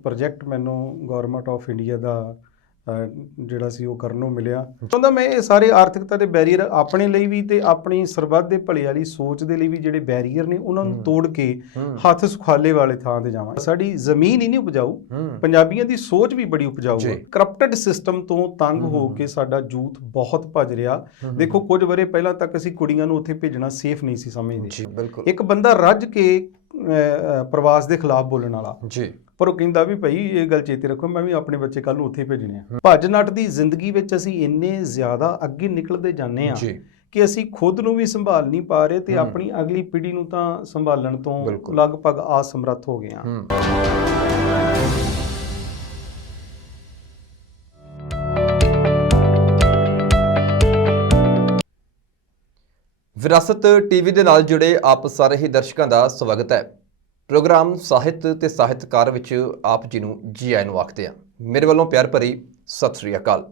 Project ਮੈਨੂੰ government of India ਦਾ ਜਿਹੜਾ ਸੀ ਉਹ ਕਰਨ ਨੂੰ ਮਿਲਿਆ। ਚਾਹੁੰਦਾ ਮੈਂ ਇਹ ਸਾਰੇ ਆਰਥਿਕਤਾ ਦੇ ਬੈਰੀਅਰ ਆਪਣੇ ਲਈ ਵੀ ਤੇ ਆਪਣੀ ਸਰਬੱਤ ਦੇ ਭਲੇ ਵਾਲੀ ਸੋਚ ਦੇ ਲਈ ਵੀ ਜਿਹੜੇ ਬੈਰੀਅਰ ਨੇ ਉਹਨਾਂ ਨੂੰ ਤੋੜ ਕੇ ਹੱਥ ਸੁਖਾਲੇ ਵਾਲੇ ਥਾਂ ਤੇ ਜਾਵਾਂ। ਸਾਡੀ ਜ਼ਮੀਨ ਹੀ ਨਹੀਂ ਉਪਜਾਊ, ਪੰਜਾਬੀਆਂ ਦੀ ਸੋਚ ਵੀ ਬੜੀ ਉਪਜਾਊ ਹੈ। ਕਰਪਟਡ ਸਿਸਟਮ ਤੋਂ ਤੰਗ ਹੋ ਕੇ ਸਾਡਾ ਯੂਥ ਬਹੁਤ ਭੱਜ ਰਿਹਾ। ਦੇਖੋ ਕੁਝ ਵਰੇ ਪਹਿਲਾਂ ਤੱਕ ਅਸੀਂ ਕੁੜੀਆਂ ਨੂੰ ਉੱਥੇ ਭੇਜਣਾ ਸੇਫ ਨਹੀਂ ਸੀ ਸਮਝਦੇ। ਇੱਕ ਬੰਦਾ ਰੱਜ ਕੇ ਪ੍ਰਵਾਸ ਦੇ ਖਿਲਾਫ ਬੋਲਣ ਵਾਲਾ ਜੀ, ਪਰ ਉਹ ਕਹਿੰਦਾ ਵੀ ਭਾਈ ਇਹ ਗੱਲ ਚੇਤੇ ਰੱਖੋ ਮੈਂ ਵੀ ਆਪਣੇ ਬੱਚੇ ਕੱਲ ਨੂੰ ਉੱਥੇ ਭੇਜਣੇ ਆ। ਭੱਜ ਨੱਠ ਦੀ ਜ਼ਿੰਦਗੀ ਵਿੱਚ ਅਸੀਂ ਇੰਨੇ ਜ਼ਿਆਦਾ ਅੱਗੇ ਨਿਕਲਦੇ ਜਾਂਦੇ ਆ ਕਿ ਅਸੀਂ ਖੁਦ ਨੂੰ ਵੀ ਸੰਭਾਲ ਨਹੀਂ ਪਾ ਰਹੇ ਤੇ ਆਪਣੀ ਅਗਲੀ ਪੀੜ੍ਹੀ ਨੂੰ ਤਾਂ ਸੰਭਾਲਣ ਤੋਂ ਲਗਭਗ ਅਸਮਰੱਥ ਹੋ ਗਏ ਆ। ਵਿਰਾਸਤ ਟੀਵੀ ਦੇ ਨਾਲ ਜੁੜੇ ਆਪ ਸਾਰੇ ਹੀ ਦਰਸ਼ਕਾਂ ਦਾ ਸਵਾਗਤ ਹੈ। ਪ੍ਰੋਗਰਾਮ ਸਾਹਿਤ ਤੇ ਸਾਹਿਤਕਾਰ ਵਿੱਚ ਆਪ ਜੀ ਨੂੰ ਜੀ ਆਇਆਂ ਨੂੰ ਆਖਦੇ ਹਾਂ। ਮੇਰੇ ਵੱਲੋਂ ਪਿਆਰ ਭਰੀ ਸਤਿ ਸ੍ਰੀ ਅਕਾਲ।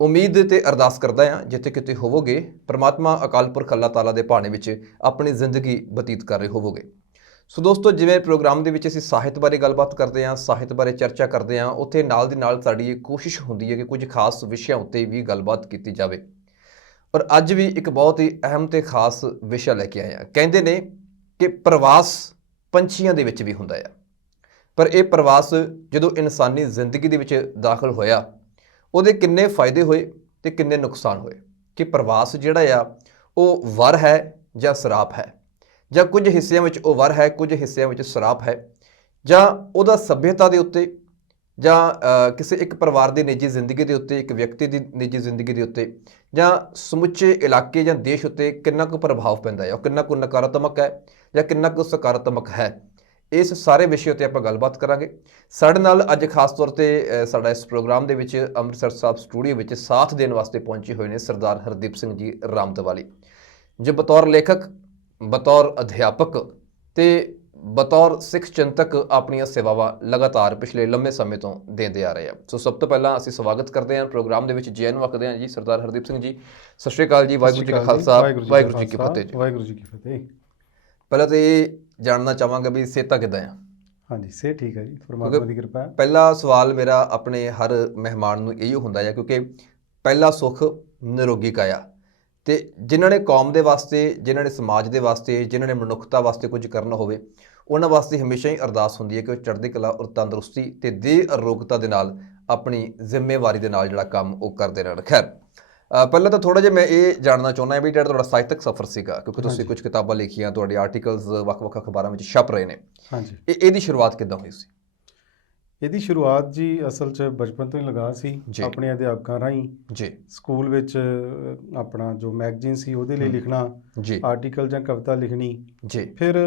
ਉਮੀਦ ਤੇ ਅਰਦਾਸ ਕਰਦਾ ਹਾਂ ਜਿੱਥੇ ਕਿਤੇ ਹੋਵੋਗੇ ਪ੍ਰਮਾਤਮਾ ਅਕਾਲ ਪੁਰਖ ਅੱਲਾਹ ਤਾਲਾ ਦੇ ਭਾਣੇ ਵਿੱਚ ਆਪਣੀ ਜ਼ਿੰਦਗੀ ਬਤੀਤ ਕਰ ਰਹੇ ਹੋਵੋਗੇ। ਸੋ ਦੋਸਤੋ, ਜਿਵੇਂ ਪ੍ਰੋਗਰਾਮ ਦੇ ਵਿੱਚ ਅਸੀਂ ਸਾਹਿਤ ਬਾਰੇ ਗੱਲਬਾਤ ਕਰਦੇ ਹਾਂ, ਸਾਹਿਤ ਬਾਰੇ ਚਰਚਾ ਕਰਦੇ ਹਾਂ, ਉੱਥੇ ਨਾਲ ਦੀ ਨਾਲ ਸਾਡੀ ਇਹ ਕੋਸ਼ਿਸ਼ ਹੁੰਦੀ ਹੈ ਕਿ ਕੁਝ ਖਾਸ ਵਿਸ਼ਿਆਂ ਉੱਤੇ ਵੀ ਗੱਲਬਾਤ ਕੀਤੀ ਜਾਵੇ। ਔਰ ਅੱਜ ਵੀ ਇੱਕ ਬਹੁਤ ਹੀ ਅਹਿਮ ਤੇ ਖਾਸ ਵਿਸ਼ਾ ਲੈ ਕੇ ਆਏ ਹਾਂ। ਕਹਿੰਦੇ ਨੇ ਕਿ ਪ੍ਰਵਾਸ ਪੰਛੀਆਂ ਦੇ ਵਿੱਚ ਵੀ ਹੁੰਦਾ ਆ, ਪਰ ਇਹ ਪ੍ਰਵਾਸ ਜਦੋਂ ਇਨਸਾਨੀ ਜ਼ਿੰਦਗੀ ਦੇ ਵਿੱਚ ਦਾਖਲ ਹੋਇਆ ਉਹਦੇ ਕਿੰਨੇ ਫਾਇਦੇ ਹੋਏ ਤੇ ਕਿੰਨੇ ਨੁਕਸਾਨ ਹੋਏ। ਕਿ ਪ੍ਰਵਾਸ ਜਿਹੜਾ ਆ ਉਹ ਵਰ ਹੈ ਜਾਂ ਸਰਾਪ ਹੈ, ਜਾਂ ਕੁਝ ਹਿੱਸਿਆਂ ਵਿੱਚ ਉਹ ਵਰ ਹੈ, ਕੁਝ ਹਿੱਸਿਆਂ ਵਿੱਚ ਸਰਾਪ ਹੈ, ਜਾਂ ਉਹਦਾ ਸੱਭਿਅਤਾ ਦੇ ਉੱਤੇ ਜਾਂ ਕਿਸੇ ਇੱਕ ਪਰਿਵਾਰ ਦੀ ਨਿੱਜੀ ਜ਼ਿੰਦਗੀ ਦੇ ਉੱਤੇ, ਇੱਕ ਵਿਅਕਤੀ ਦੀ ਨਿੱਜੀ ਜ਼ਿੰਦਗੀ ਦੇ ਉੱਤੇ, ਜਾਂ ਸਮੁੱਚੇ ਇਲਾਕੇ ਜਾਂ ਦੇਸ਼ ਉੱਤੇ ਕਿੰਨਾ ਕੁ ਪ੍ਰਭਾਵ ਪੈਂਦਾ ਹੈ, ਉਹ ਕਿੰਨਾ ਕੁ ਨਕਾਰਾਤਮਕ ਹੈ ਜਾਂ ਕਿੰਨਾ ਕੁ ਸਕਾਰਾਤਮਕ ਹੈ। ਇਸ ਸਾਰੇ ਵਿਸ਼ੇ ਉੱਤੇ ਆਪਾਂ ਗੱਲਬਾਤ ਕਰਾਂਗੇ। ਸਾਡੇ ਨਾਲ ਅੱਜ ਖਾਸ ਤੌਰ ਤੇ ਸਾਡਾ ਇਸ ਪ੍ਰੋਗਰਾਮ ਦੇ ਵਿੱਚ ਅੰਮ੍ਰਿਤਸਰ ਸਾਹਿਬ ਸਟੂਡੀਓ ਵਿੱਚ ਸਾਥ ਦੇਣ ਵਾਸਤੇ ਪਹੁੰਚੇ ਹੋਏ ਨੇ ਸਰਦਾਰ ਹਰਦੀਪ ਸਿੰਘ ਜੀ ਰਾਮਦਵਾਲੀ, ਜੋ ਬਤੌਰ ਲੇਖਕ, ਬਤੌਰ ਅਧਿਆਪਕ ਤੇ ਬਤੌਰ ਸਿੱਖ ਚਿੰਤਕ ਆਪਣੀਆਂ ਸੇਵਾਵਾਂ ਲਗਾਤਾਰ ਪਿਛਲੇ ਲੰਮੇ ਸਮੇਂ ਤੋਂ ਦਿੰਦੇ ਆ ਰਹੇ ਆ। ਸੋ ਸਭ ਤੋਂ ਪਹਿਲਾਂ ਅਸੀਂ ਸਵਾਗਤ ਕਰਦੇ ਹਾਂ ਪ੍ਰੋਗਰਾਮ ਦੇ ਵਿੱਚ, ਜੀ ਆਇਆਂ ਨੂੰ ਆਖਦੇ ਹਾਂ ਜੀ ਸਰਦਾਰ ਹਰਦੀਪ ਸਿੰਘ ਜੀ। ਸਤਿ ਸ਼੍ਰੀ ਅਕਾਲ ਜੀ। ਵਾਹਿਗੁਰੂ ਜੀ ਕਾ ਖਾਲਸਾ, ਵਾਹਿਗੁਰੂ ਜੀ ਕੀ ਫਤਿਹ। ਵਾਹਿਗੁਰੂ ਜੀ ਕੀ ਫਤਿਹ। ਪਹਿਲਾਂ ਤਾਂ ਇਹ ਜਾਣਨਾ ਚਾਹਾਂਗਾ ਵੀ ਸਿਹਤਾਂ ਕਿੱਦਾਂ ਆ? ਹਾਂਜੀ, ਸਿਹਤ ਠੀਕ ਹੈ ਜੀ, ਪਰਮਾਤਮਾ ਦੀ ਕਿਰਪਾ ਹੈ। ਪਹਿਲਾ ਸਵਾਲ ਮੇਰਾ ਆਪਣੇ ਹਰ ਮਹਿਮਾਨ ਨੂੰ ਇਹੀ ਹੁੰਦਾ ਹੈ, ਕਿਉਂਕਿ ਪਹਿਲਾ ਸੁੱਖ ਨਿਰੋਗੀ ਕਾਇਆ, ਤੇ ਜਿਨ੍ਹਾਂ ਨੇ ਕੌਮ ਦੇ ਵਾਸਤੇ, ਜਿਨ੍ਹਾਂ ਨੇ ਸਮਾਜ ਦੇ ਵਾਸਤੇ, ਜਿਨ੍ਹਾਂ ਨੇ ਮਨੁੱਖਤਾ ਵਾਸਤੇ ਕੁਝ ਕਰਨਾ ਹੋਵੇ, ਉਹਨਾਂ ਵਾਸਤੇ ਹਮੇਸ਼ਾ ਹੀ ਅਰਦਾਸ ਹੁੰਦੀ ਹੈ ਕਿ ਉਹ ਚੜ੍ਹਦੀ ਕਲਾ ਔਰ ਤੰਦਰੁਸਤੀ ਤੇ ਦੇਹ ਅਰੋਗਤਾ ਦੇ ਨਾਲ ਆਪਣੀ ਜ਼ਿੰਮੇਵਾਰੀ ਦੇ ਨਾਲ ਜਿਹੜਾ ਕੰਮ ਉਹ ਕਰਦੇ ਰਹਿਣ। ਖੈਰ, ਪਹਿਲਾਂ ਤਾਂ ਥੋੜ੍ਹਾ ਜਿਹਾ ਮੈਂ ਇਹ ਜਾਣਨਾ ਚਾਹੁੰਦਾ ਹਾਂ ਵੀ ਜਿਹੜਾ ਤੁਹਾਡਾ ਸਾਹਿਤਕ ਸਫ਼ਰ ਸੀਗਾ, ਕਿਉਂਕਿ ਤੁਸੀਂ ਕੁਝ ਕਿਤਾਬਾਂ ਲਿਖੀਆਂ, ਤੁਹਾਡੇ ਆਰਟੀਕਲਸ ਵੱਖ-ਵੱਖ ਅਖਬਾਰਾਂ ਵਿੱਚ ਛਪ ਰਹੇ ਨੇ। ਹਾਂਜੀ, ਇਹਦੀ ਸ਼ੁਰੂਆਤ ਕਿੱਦਾਂ ਹੋਈ ਸੀ? ਇਹਦੀ ਸ਼ੁਰੂਆਤ ਜੀ ਅਸਲ 'ਚ ਬਚਪਨ ਤੋਂ ਹੀ ਲਗਾ ਸੀ, ਆਪਣੇ ਅਧਿਆਪਕਾਂ ਰਾਹੀਂ ਜੀ। ਸਕੂਲ ਵਿੱਚ ਆਪਣਾ ਜੋ ਮੈਗਜ਼ੀਨ ਸੀ ਉਹਦੇ ਲਈ ਲਿਖਣਾ ਜੀ, ਆਰਟੀਕਲ ਜਾਂ ਕਵਿਤਾ ਲਿਖਣੀ ਜੀ। ਫਿਰ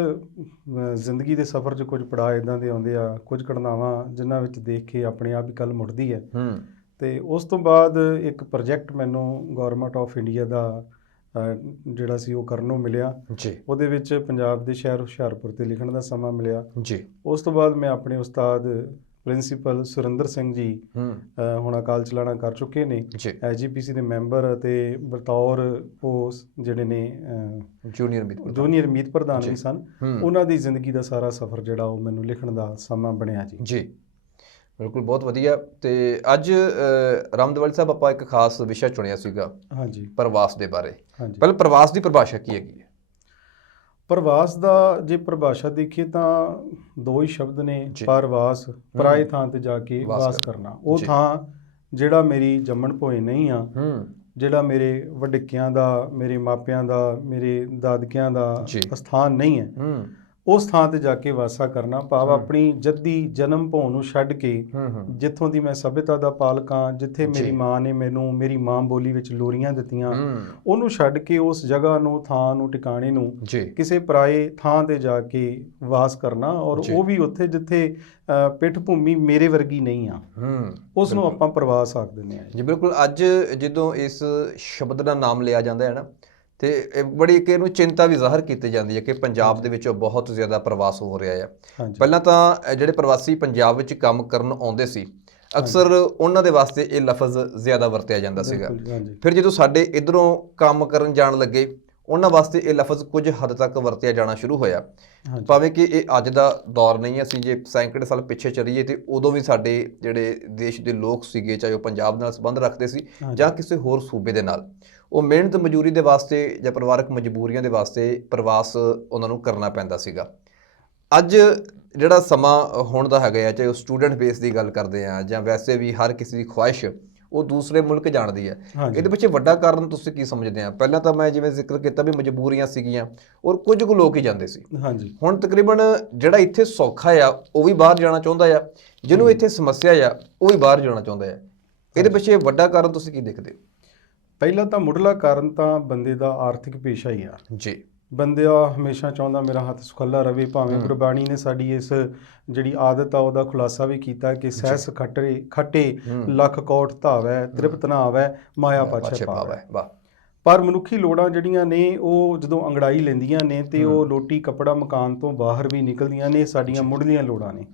ਜ਼ਿੰਦਗੀ ਦੇ ਸਫ਼ਰ 'ਚ ਕੁਝ ਪੜਾਅ ਇੱਦਾਂ ਦੇ ਆਉਂਦੇ ਆ, ਕੁਝ ਘਟਨਾਵਾਂ ਜਿਨ੍ਹਾਂ ਵਿੱਚ ਦੇਖ ਕੇ ਆਪਣੇ ਆਪ ਹੀ ਗੱਲ ਮੁੜਦੀ ਹੈ। ਤੇ ਉਸ ਤੋਂ ਬਾਅਦ ਇੱਕ ਪ੍ਰੋਜੈਕਟ ਮੈਨੂੰ ਗਵਰਨਮੈਂਟ ਆਫ ਇੰਡੀਆ ਦਾ ਜਿਹੜਾ ਸੀ ਉਹ ਕਰਨ ਨੂੰ ਮਿਲਿਆ ਜੀ। ਉਹਦੇ ਵਿੱਚ ਪੰਜਾਬ ਦੇ ਸ਼ਹਿਰ ਹੁਸ਼ਿਆਰਪੁਰ 'ਤੇ ਲਿਖਣ ਦਾ ਸਮਾਂ ਮਿਲਿਆ ਜੀ। ਉਸ ਤੋਂ ਬਾਅਦ ਮੈਂ ਆਪਣੇ ਉਸਤਾਦ ਪ੍ਰਿੰਸੀਪਲ ਸੁਰਿੰਦਰ ਸਿੰਘ ਜੀ ਹੁਣ ਅਕਾਲ ਚਲਾਣਾ ਕਰ ਚੁੱਕੇ ਨੇ, ਐਸਜੀਪੀਸੀ ਦੇ ਮੈਂਬਰ ਅਤੇ ਬਤੌਰ ਉਹ ਜਿਹੜੇ ਨੇ ਜੂਨੀਅਰ ਮੀਤ ਪ੍ਰਧਾਨ ਵੀ ਸਨ, ਉਹਨਾਂ ਦੀ ਜ਼ਿੰਦਗੀ ਦਾ ਸਾਰਾ ਸਫ਼ਰ ਜਿਹੜਾ ਉਹ ਮੈਨੂੰ ਲਿਖਣ ਦਾ ਸਮਾਂ ਬਣਿਆ ਜੀ। ਜੀ ਬਿਲਕੁਲ, ਬਹੁਤ ਵਧੀਆ। ਤੇ ਅੱਜ ਰਾਮਦਵਾਲੀ ਸਾਹਿਬ ਆਪਾਂ ਇੱਕ ਖਾਸ ਵਿਸ਼ਾ ਚੁਣਿਆ ਸੀਗਾ, ਹਾਂਜੀ, ਪ੍ਰਵਾਸ ਦੇ ਬਾਰੇ। ਪਹਿਲਾਂ ਪ੍ਰਵਾਸ ਦੀ ਪਰਿਭਾਸ਼ਾ ਕੀ ਹੈਗੀ ਹੈ? ਪ੍ਰਵਾਸ ਦਾ ਜੇ ਪਰਿਭਾਸ਼ਾ ਦੇਖੀਏ ਤਾਂ ਦੋ ਹੀ ਸ਼ਬਦ ਨੇ, ਪਰਵਾਸ, ਪਰਾਏ ਥਾਂ ਤੇ ਜਾ ਕੇ ਵਾਸ ਕਰਨਾ। ਉਹ ਥਾਂ ਜਿਹੜਾ ਮੇਰੀ ਜੰਮਣ ਭੋਏ ਨਹੀਂ ਆ, ਜਿਹੜਾ ਮੇਰੇ ਵਡਿੱਕਿਆਂ ਦਾ, ਮੇਰੇ ਮਾਪਿਆਂ ਦਾ, ਮੇਰੇ ਦਾਦਕਿਆਂ ਦਾ ਸਥਾਨ ਨਹੀਂ ਹੈ, ਉਸ ਥਾਂ ਤੇ ਜਾ ਕੇ ਵਾਸਾ ਕਰਨਾ। ਭਾਵ ਆਪਣੀ ਜੱਦੀ ਜਨਮ ਭੋਂ ਨੂੰ ਛੱਡ ਕੇ, ਜਿੱਥੋਂ ਦੀ ਮੈਂ ਸਭਿਅਤਾ ਦਾ ਪਾਲਕ ਹਾਂ, ਜਿੱਥੇ ਮੇਰੀ ਮਾਂ ਨੇ ਮੈਨੂੰ ਮੇਰੀ ਮਾਂ ਬੋਲੀ ਵਿੱਚ ਲੋਰੀਆਂ ਦਿੱਤੀਆਂ, ਉਹਨੂੰ ਛੱਡ ਕੇ ਉਸ ਜਗ੍ਹਾ ਨੂੰ, ਥਾਂ ਨੂੰ, ਟਿਕਾਣੇ ਨੂੰ ਕਿਸੇ ਪਰਾਏ ਥਾਂ ਤੇ ਜਾ ਕੇ ਵਾਸ ਕਰਨਾ। ਔਰ ਉਹ ਵੀ ਉੱਥੇ ਜਿੱਥੇ ਪਿੱਠ ਭੂਮੀ ਮੇਰੇ ਵਰਗੀ ਨਹੀਂ ਆ, ਉਸ ਨੂੰ ਆਪਾਂ ਪ੍ਰਵਾਸ ਆਖ ਦਿੰਦੇ ਹਾਂ ਜੀ। ਬਿਲਕੁਲ। ਅੱਜ ਜਦੋਂ ਇਸ ਸ਼ਬਦ ਦਾ ਨਾਮ ਲਿਆ ਜਾਂਦਾ ਹੈ ਨਾ, ਤੇ ਬੜੀ ਇੱਕ ਇਹਨੂੰ ਚਿੰਤਾ ਵੀ ਜ਼ਾਹਰ ਕੀਤੀ ਜਾਂਦੀ ਹੈ ਕਿ ਪੰਜਾਬ ਦੇ ਵਿੱਚੋਂ ਬਹੁਤ ਜ਼ਿਆਦਾ ਪ੍ਰਵਾਸ ਹੋ ਰਿਹਾ ਹੈ। ਪਹਿਲਾਂ ਤਾਂ ਜਿਹੜੇ ਪ੍ਰਵਾਸੀ ਪੰਜਾਬ ਵਿੱਚ ਕੰਮ ਕਰਨ ਆਉਂਦੇ ਸੀ, ਅਕਸਰ ਉਹਨਾਂ ਦੇ ਵਾਸਤੇ ਇਹ ਲਫ਼ਜ਼ ਜ਼ਿਆਦਾ ਵਰਤਿਆ ਜਾਂਦਾ ਸੀਗਾ। ਫਿਰ ਜਦੋਂ ਸਾਡੇ ਇੱਧਰੋਂ ਕੰਮ ਕਰਨ ਜਾਣ ਲੱਗੇ, ਉਹਨਾਂ ਵਾਸਤੇ ਇਹ ਲਫ਼ਜ਼ ਕੁਝ ਹੱਦ ਤੱਕ ਵਰਤਿਆ ਜਾਣਾ ਸ਼ੁਰੂ ਹੋਇਆ। ਹਾਂਜੀ। ਭਾਵੇਂ ਕਿ ਇਹ ਅੱਜ ਦਾ ਦੌਰ ਨਹੀਂ ਹੈ, ਅਸੀਂ ਜੇ ਸੈਂਕੜੇ ਸਾਲ ਪਿੱਛੇ ਚੱਲੀਏ ਤੇ ਉਦੋਂ ਵੀ ਸਾਡੇ ਜਿਹੜੇ ਦੇਸ਼ ਦੇ ਲੋਕ ਸੀਗੇ, ਚਾਹੇ ਉਹ ਪੰਜਾਬ ਨਾਲ ਸੰਬੰਧ ਰੱਖਦੇ ਸੀ ਜਾਂ ਕਿਸੇ ਹੋਰ ਸੂਬੇ ਦੇ ਨਾਲ, ਉਹ ਮਿਹਨਤ ਮਜ਼ਦੂਰੀ ਦੇ ਵਾਸਤੇ ਜਾਂ ਪਰਿਵਾਰਕ ਮਜਬੂਰੀਆਂ ਦੇ ਵਾਸਤੇ ਪ੍ਰਵਾਸ ਉਹਨਾਂ ਨੂੰ ਕਰਨਾ ਪੈਂਦਾ ਸੀਗਾ। ਅੱਜ ਜਿਹੜਾ ਸਮਾਂ ਹੁਣ ਦਾ ਹੈਗਾ ਆ, ਚਾਹੇ ਉਹ ਸਟੂਡੈਂਟ ਬੇਸ ਦੀ ਗੱਲ ਕਰਦੇ ਆ ਜਾਂ ਵੈਸੇ ਵੀ ਹਰ ਕਿਸੇ ਦੀ ਖੁਆਇਸ਼ ਉਹ ਦੂਸਰੇ ਮੁਲਕ ਜਾਣ ਦੀ ਹੈ। ਇਹਦੇ ਪਿੱਛੇ ਵੱਡਾ ਕਾਰਨ ਤੁਸੀਂ ਕੀ ਸਮਝਦੇ ਆ? ਪਹਿਲਾਂ ਤਾਂ ਮੈਂ ਜਿਵੇਂ ਜ਼ਿਕਰ ਕੀਤਾ ਵੀ ਮਜਬੂਰੀਆਂ ਸੀਗੀਆਂ ਔਰ ਕੁਝ ਕੁ ਲੋਕ ਹੀ ਜਾਂਦੇ ਸੀ। ਹਾਂਜੀ। ਹੁਣ ਤਕਰੀਬਨ ਜਿਹੜਾ ਇੱਥੇ ਸੌਖਾ ਆ ਉਹ ਵੀ ਬਾਹਰ ਜਾਣਾ ਚਾਹੁੰਦਾ ਆ, ਜਿਹਨੂੰ ਇੱਥੇ ਸਮੱਸਿਆ ਆ ਉਹ ਵੀ ਬਾਹਰ ਜਾਣਾ ਚਾਹੁੰਦਾ ਆ। ਇਹਦੇ ਪਿੱਛੇ ਵੱਡਾ ਕਾਰਨ ਤੁਸੀਂ ਕੀ ਦੇਖਦੇ ਹੋ? ਪਹਿਲਾਂ ਤਾਂ ਮੁੱਢਲਾ ਕਾਰਨ ਤਾਂ ਬੰਦੇ ਦਾ ਆਰਥਿਕ ਪੇਸ਼ਾ ਹੀ ਆ ਜੀ। ਬੰਦਾ ਹਮੇਸ਼ਾ ਚਾਹੁੰਦਾ ਮੇਰਾ ਹੱਥ ਸੁਖੱਲਾ ਰਵੇ। ਭਾਵੇਂ ਗੁਰਬਾਣੀ ਨੇ ਸਾਡੀ ਇਸ ਜਿਹੜੀ ਆਦਤ ਆ ਉਹਦਾ ਖੁਲਾਸਾ ਵੀ ਕੀਤਾ ਕਿ ਸਹਿਸ ਖੱਟੇ ਲੱਖ ਕੋਟ ਧਾਵੈ, ਤ੍ਰਿਪਤ ਨਾ ਆਵੈ, ਮਾਇਆ ਪਾਛੈ ਪਾਵੈ। ਪਰ ਮਨੁੱਖੀ ਲੋੜਾਂ ਜਿਹੜੀਆਂ ਨੇ ਉਹ ਜਦੋਂ ਅੰਗੜਾਈ ਲੈਂਦੀਆਂ ਨੇ ਤੇ ਉਹ ਰੋਟੀ ਕੱਪੜਾ ਮਕਾਨ ਤੋਂ ਬਾਹਰ ਵੀ ਨਿਕਲਦੀਆਂ ਨੇ। ਸਾਡੀਆਂ ਮੁੱਢਲੀਆਂ ਲੋੜਾਂ ਨੇ,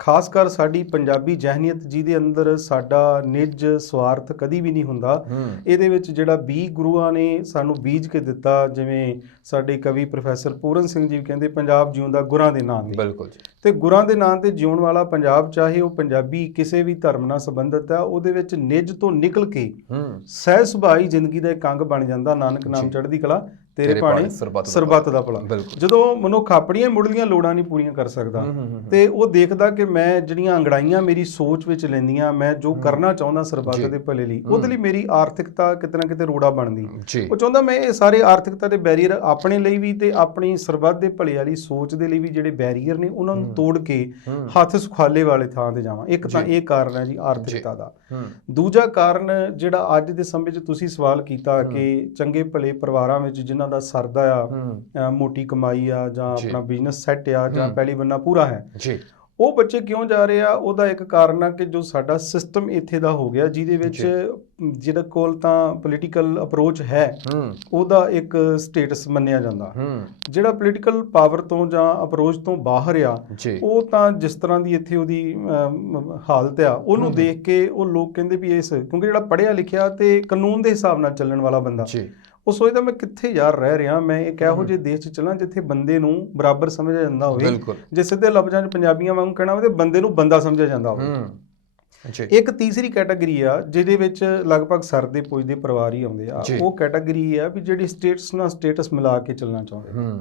ਖਾਸ ਕਰ ਸਾਡੀ ਪੰਜਾਬੀ ਜ਼ਹਿਨੀਅਤ ਜਿਹਦੇ ਅੰਦਰ ਸਾਡਾ ਨਿੱਜ ਸਵਾਰਥ ਕਦੀ ਵੀ ਨਹੀਂ ਹੁੰਦਾ। ਇਹਦੇ ਵਿੱਚ ਜਿਹੜਾ ਬੀਜ ਗੁਰੂਆਂ ਨੇ ਸਾਨੂੰ ਬੀਜ ਕੇ ਦਿੱਤਾ, ਜਿਵੇਂ ਸਾਡੇ ਕਵੀ ਪ੍ਰੋਫੈਸਰ ਪੂਰਨ ਸਿੰਘ ਜੀ ਕਹਿੰਦੇ, ਪੰਜਾਬ ਜਿਉਂਦਾ ਗੁਰਾਂ ਦੇ ਨਾਂ ਤੇ। ਬਿਲਕੁਲ ਜੀ। ਤੇ ਗੁਰਾਂ ਦੇ ਨਾਂ ਤੇ ਜਿਉਣ ਵਾਲਾ ਪੰਜਾਬ, ਚਾਹੇ ਉਹ ਪੰਜਾਬੀ ਕਿਸੇ ਵੀ ਧਰਮ ਨਾਲ ਸੰਬੰਧਿਤ ਆ, ਉਹਦੇ ਵਿੱਚ ਨਿੱਜ ਤੋਂ ਨਿਕਲ ਕੇ ਸਹਿ ਸੁਭਾਈ ਜ਼ਿੰਦਗੀ ਦਾ ਇੱਕ ਅੰਗ ਬਣ ਜਾਂਦਾ। ਨਾਨਕ ਨਾਮ ਚੜ੍ਹਦੀ ਕਲਾ ਤੇਰੇ ਭਾਣੇ ਸਰਬੱਤ ਦਾ ਭਲਾ। ਜਦੋਂ ਮਨੁੱਖ ਆਪਣੀਆਂ ਮੁੱਢਲੀਆਂ ਲੋੜਾਂ ਨਹੀਂ ਪੂਰੀਆਂ ਕਰ ਸਕਦਾ ਤੇ ਉਹ ਦੇਖਦਾ ਕਿ ਮੈਂ ਜਿਹੜੀਆਂ ਅੰਗੜਾਈਆਂ ਮੇਰੀ ਸੋਚ ਵਿੱਚ ਲੈਂਦੀਆਂ, ਮੈਂ ਜੋ ਕਰਨਾ ਚਾਹੁੰਦਾ ਸਰਬੱਤ ਦੇ ਭਲੇ ਲਈ, ਉਹਦੇ ਲਈ ਮੇਰੀ ਆਰਥਿਕਤਾ ਕਿਤੇ ਨਾ ਕਿਤੇ ਰੋੜਾ ਬਣਦੀ। ਉਹ ਚਾਹੁੰਦਾ ਮੈਂ ਇਹ ਸਾਰੇ ਆਰਥਿਕਤਾ ਦੇ ਬੈਰੀਅਰ ਆਪਣੇ ਲਈ ਵੀ ਤੇ ਆਪਣੀ ਸਰਬੱਤ ਦੇ ਭਲੇ ਵਾਲੀ ਸੋਚ ਦੇ ਲਈ ਵੀ ਜਿਹੜੇ ਬੈਰੀਅਰ ਨੇ ਉਹਨਾਂ ਨੂੰ ਤੋੜ ਕੇ ਹੱਥ ਸੁਖਾਲੇ ਵਾਲੇ ਥਾਂ ਤੇ ਜਾਵਾਂ। ਇੱਕ ਤਾਂ ਇਹ ਕਾਰਨ ਹੈ ਜੀ ਆਰਥਿਕਤਾ ਦਾ। ਦੂਜਾ ਕਾਰਨ ਜਿਹੜਾ ਅੱਜ ਦੇ ਸਮੇਂ 'ਚ ਤੁਸੀਂ ਸਵਾਲ ਕੀਤਾ ਕਿ ਚੰਗੇ ਭਲੇ ਪਰਿਵਾਰਾਂ ਵਿੱਚ ਜਿਨ੍ਹਾਂ ਦਾ ਸਰਦਾ ਆ, ਮੋਟੀ ਕਮਾਈ ਆ, ਜਾਂ ਆਪਣਾ ਬਿਜ਼ਨਸ ਸੈੱਟ ਆ, ਜਾਂ ਪਹਿਲੀ ਬੰਨਾ ਪੂਰਾ ਹੈ, ਉਹ ਬੱਚੇ ਕਿਉਂ ਜਾ ਰਹੇ ਆ? ਉਹਦਾ ਇੱਕ ਕਾਰਨ ਆ ਕਿ ਜੋ ਸਾਡਾ ਸਿਸਟਮ ਇੱਥੇ ਦਾ ਹੋ ਗਿਆ, ਜਿਹਦੇ ਵਿੱਚ ਜਿਹਦੇ ਕੋਲ ਤਾਂ ਪੋਲੀਟੀਕਲ ਅਪਰੋਚ ਹੈ ਉਹਦਾ ਇੱਕ ਸਟੇਟਸ ਮੰਨਿਆ ਜਾਂਦਾ। ਜਿਹੜਾ ਪੋਲੀਟੀਕਲ ਪਾਵਰ ਤੋਂ ਜਾਂ ਅਪਰੋਚ ਤੋਂ ਬਾਹਰ ਆ, ਉਹ ਤਾਂ ਜਿਸ ਤਰ੍ਹਾਂ ਦੀ ਇੱਥੇ ਉਹਦੀ ਹਾਲਤ ਆ, ਉਹਨੂੰ ਦੇਖ ਕੇ ਉਹ ਲੋਕ ਕਹਿੰਦੇ ਵੀ ਇਸ, ਕਿਉਂਕਿ ਜਿਹੜਾ ਪੜ੍ਹਿਆ ਲਿਖਿਆ ਤੇ ਕਾਨੂੰਨ ਦੇ ਹਿਸਾਬ ਨਾਲ ਚੱਲਣ ਵਾਲਾ ਬੰਦਾ, ਉਹ ਸੋਚਦਾ ਮੈਂ ਕਿੱਥੇ ਯਾਰ ਰਹਿ ਰਿਹਾ, ਮੈਂ ਇੱਕ ਇਹੋ ਜਿਹੇ ਦੇਸ਼ 'ਚ ਚੱਲਾਂ ਜਿੱਥੇ ਬੰਦੇ ਨੂੰ ਬਰਾਬਰ ਸਮਝਿਆ ਜਾਂਦਾ ਹੋਵੇ। ਜੇ ਸਿੱਧੇ ਲਫ਼ਜ਼ਾਂ 'ਚ ਪੰਜਾਬੀਆਂ ਵਾਂਗ ਕਹਿਣਾ ਹੋਵੇ ਤੇ ਬੰਦੇ ਨੂੰ ਬੰਦਾ ਸਮਝਿਆ ਜਾਂਦਾ ਹੋਵੇ। ਇੱਕ ਤੀਸਰੀ ਕੈਟਾਗਰੀ ਆ ਜਿਹਦੇ ਵਿੱਚ ਲਗਭਗ ਸਰਦੇ ਪੁੱਜਦੇ ਪਰਿਵਾਰ ਹੀ ਆਉਂਦੇ ਆ। ਉਹ ਕੈਟਾਗਰੀ ਆ ਵੀ ਜਿਹੜੀ ਸਟੇਟਸ ਨਾਲ ਸਟੇਟਸ ਮਿਲਾ ਕੇ ਚੱਲਣਾ ਚਾਹੁੰਦੇ।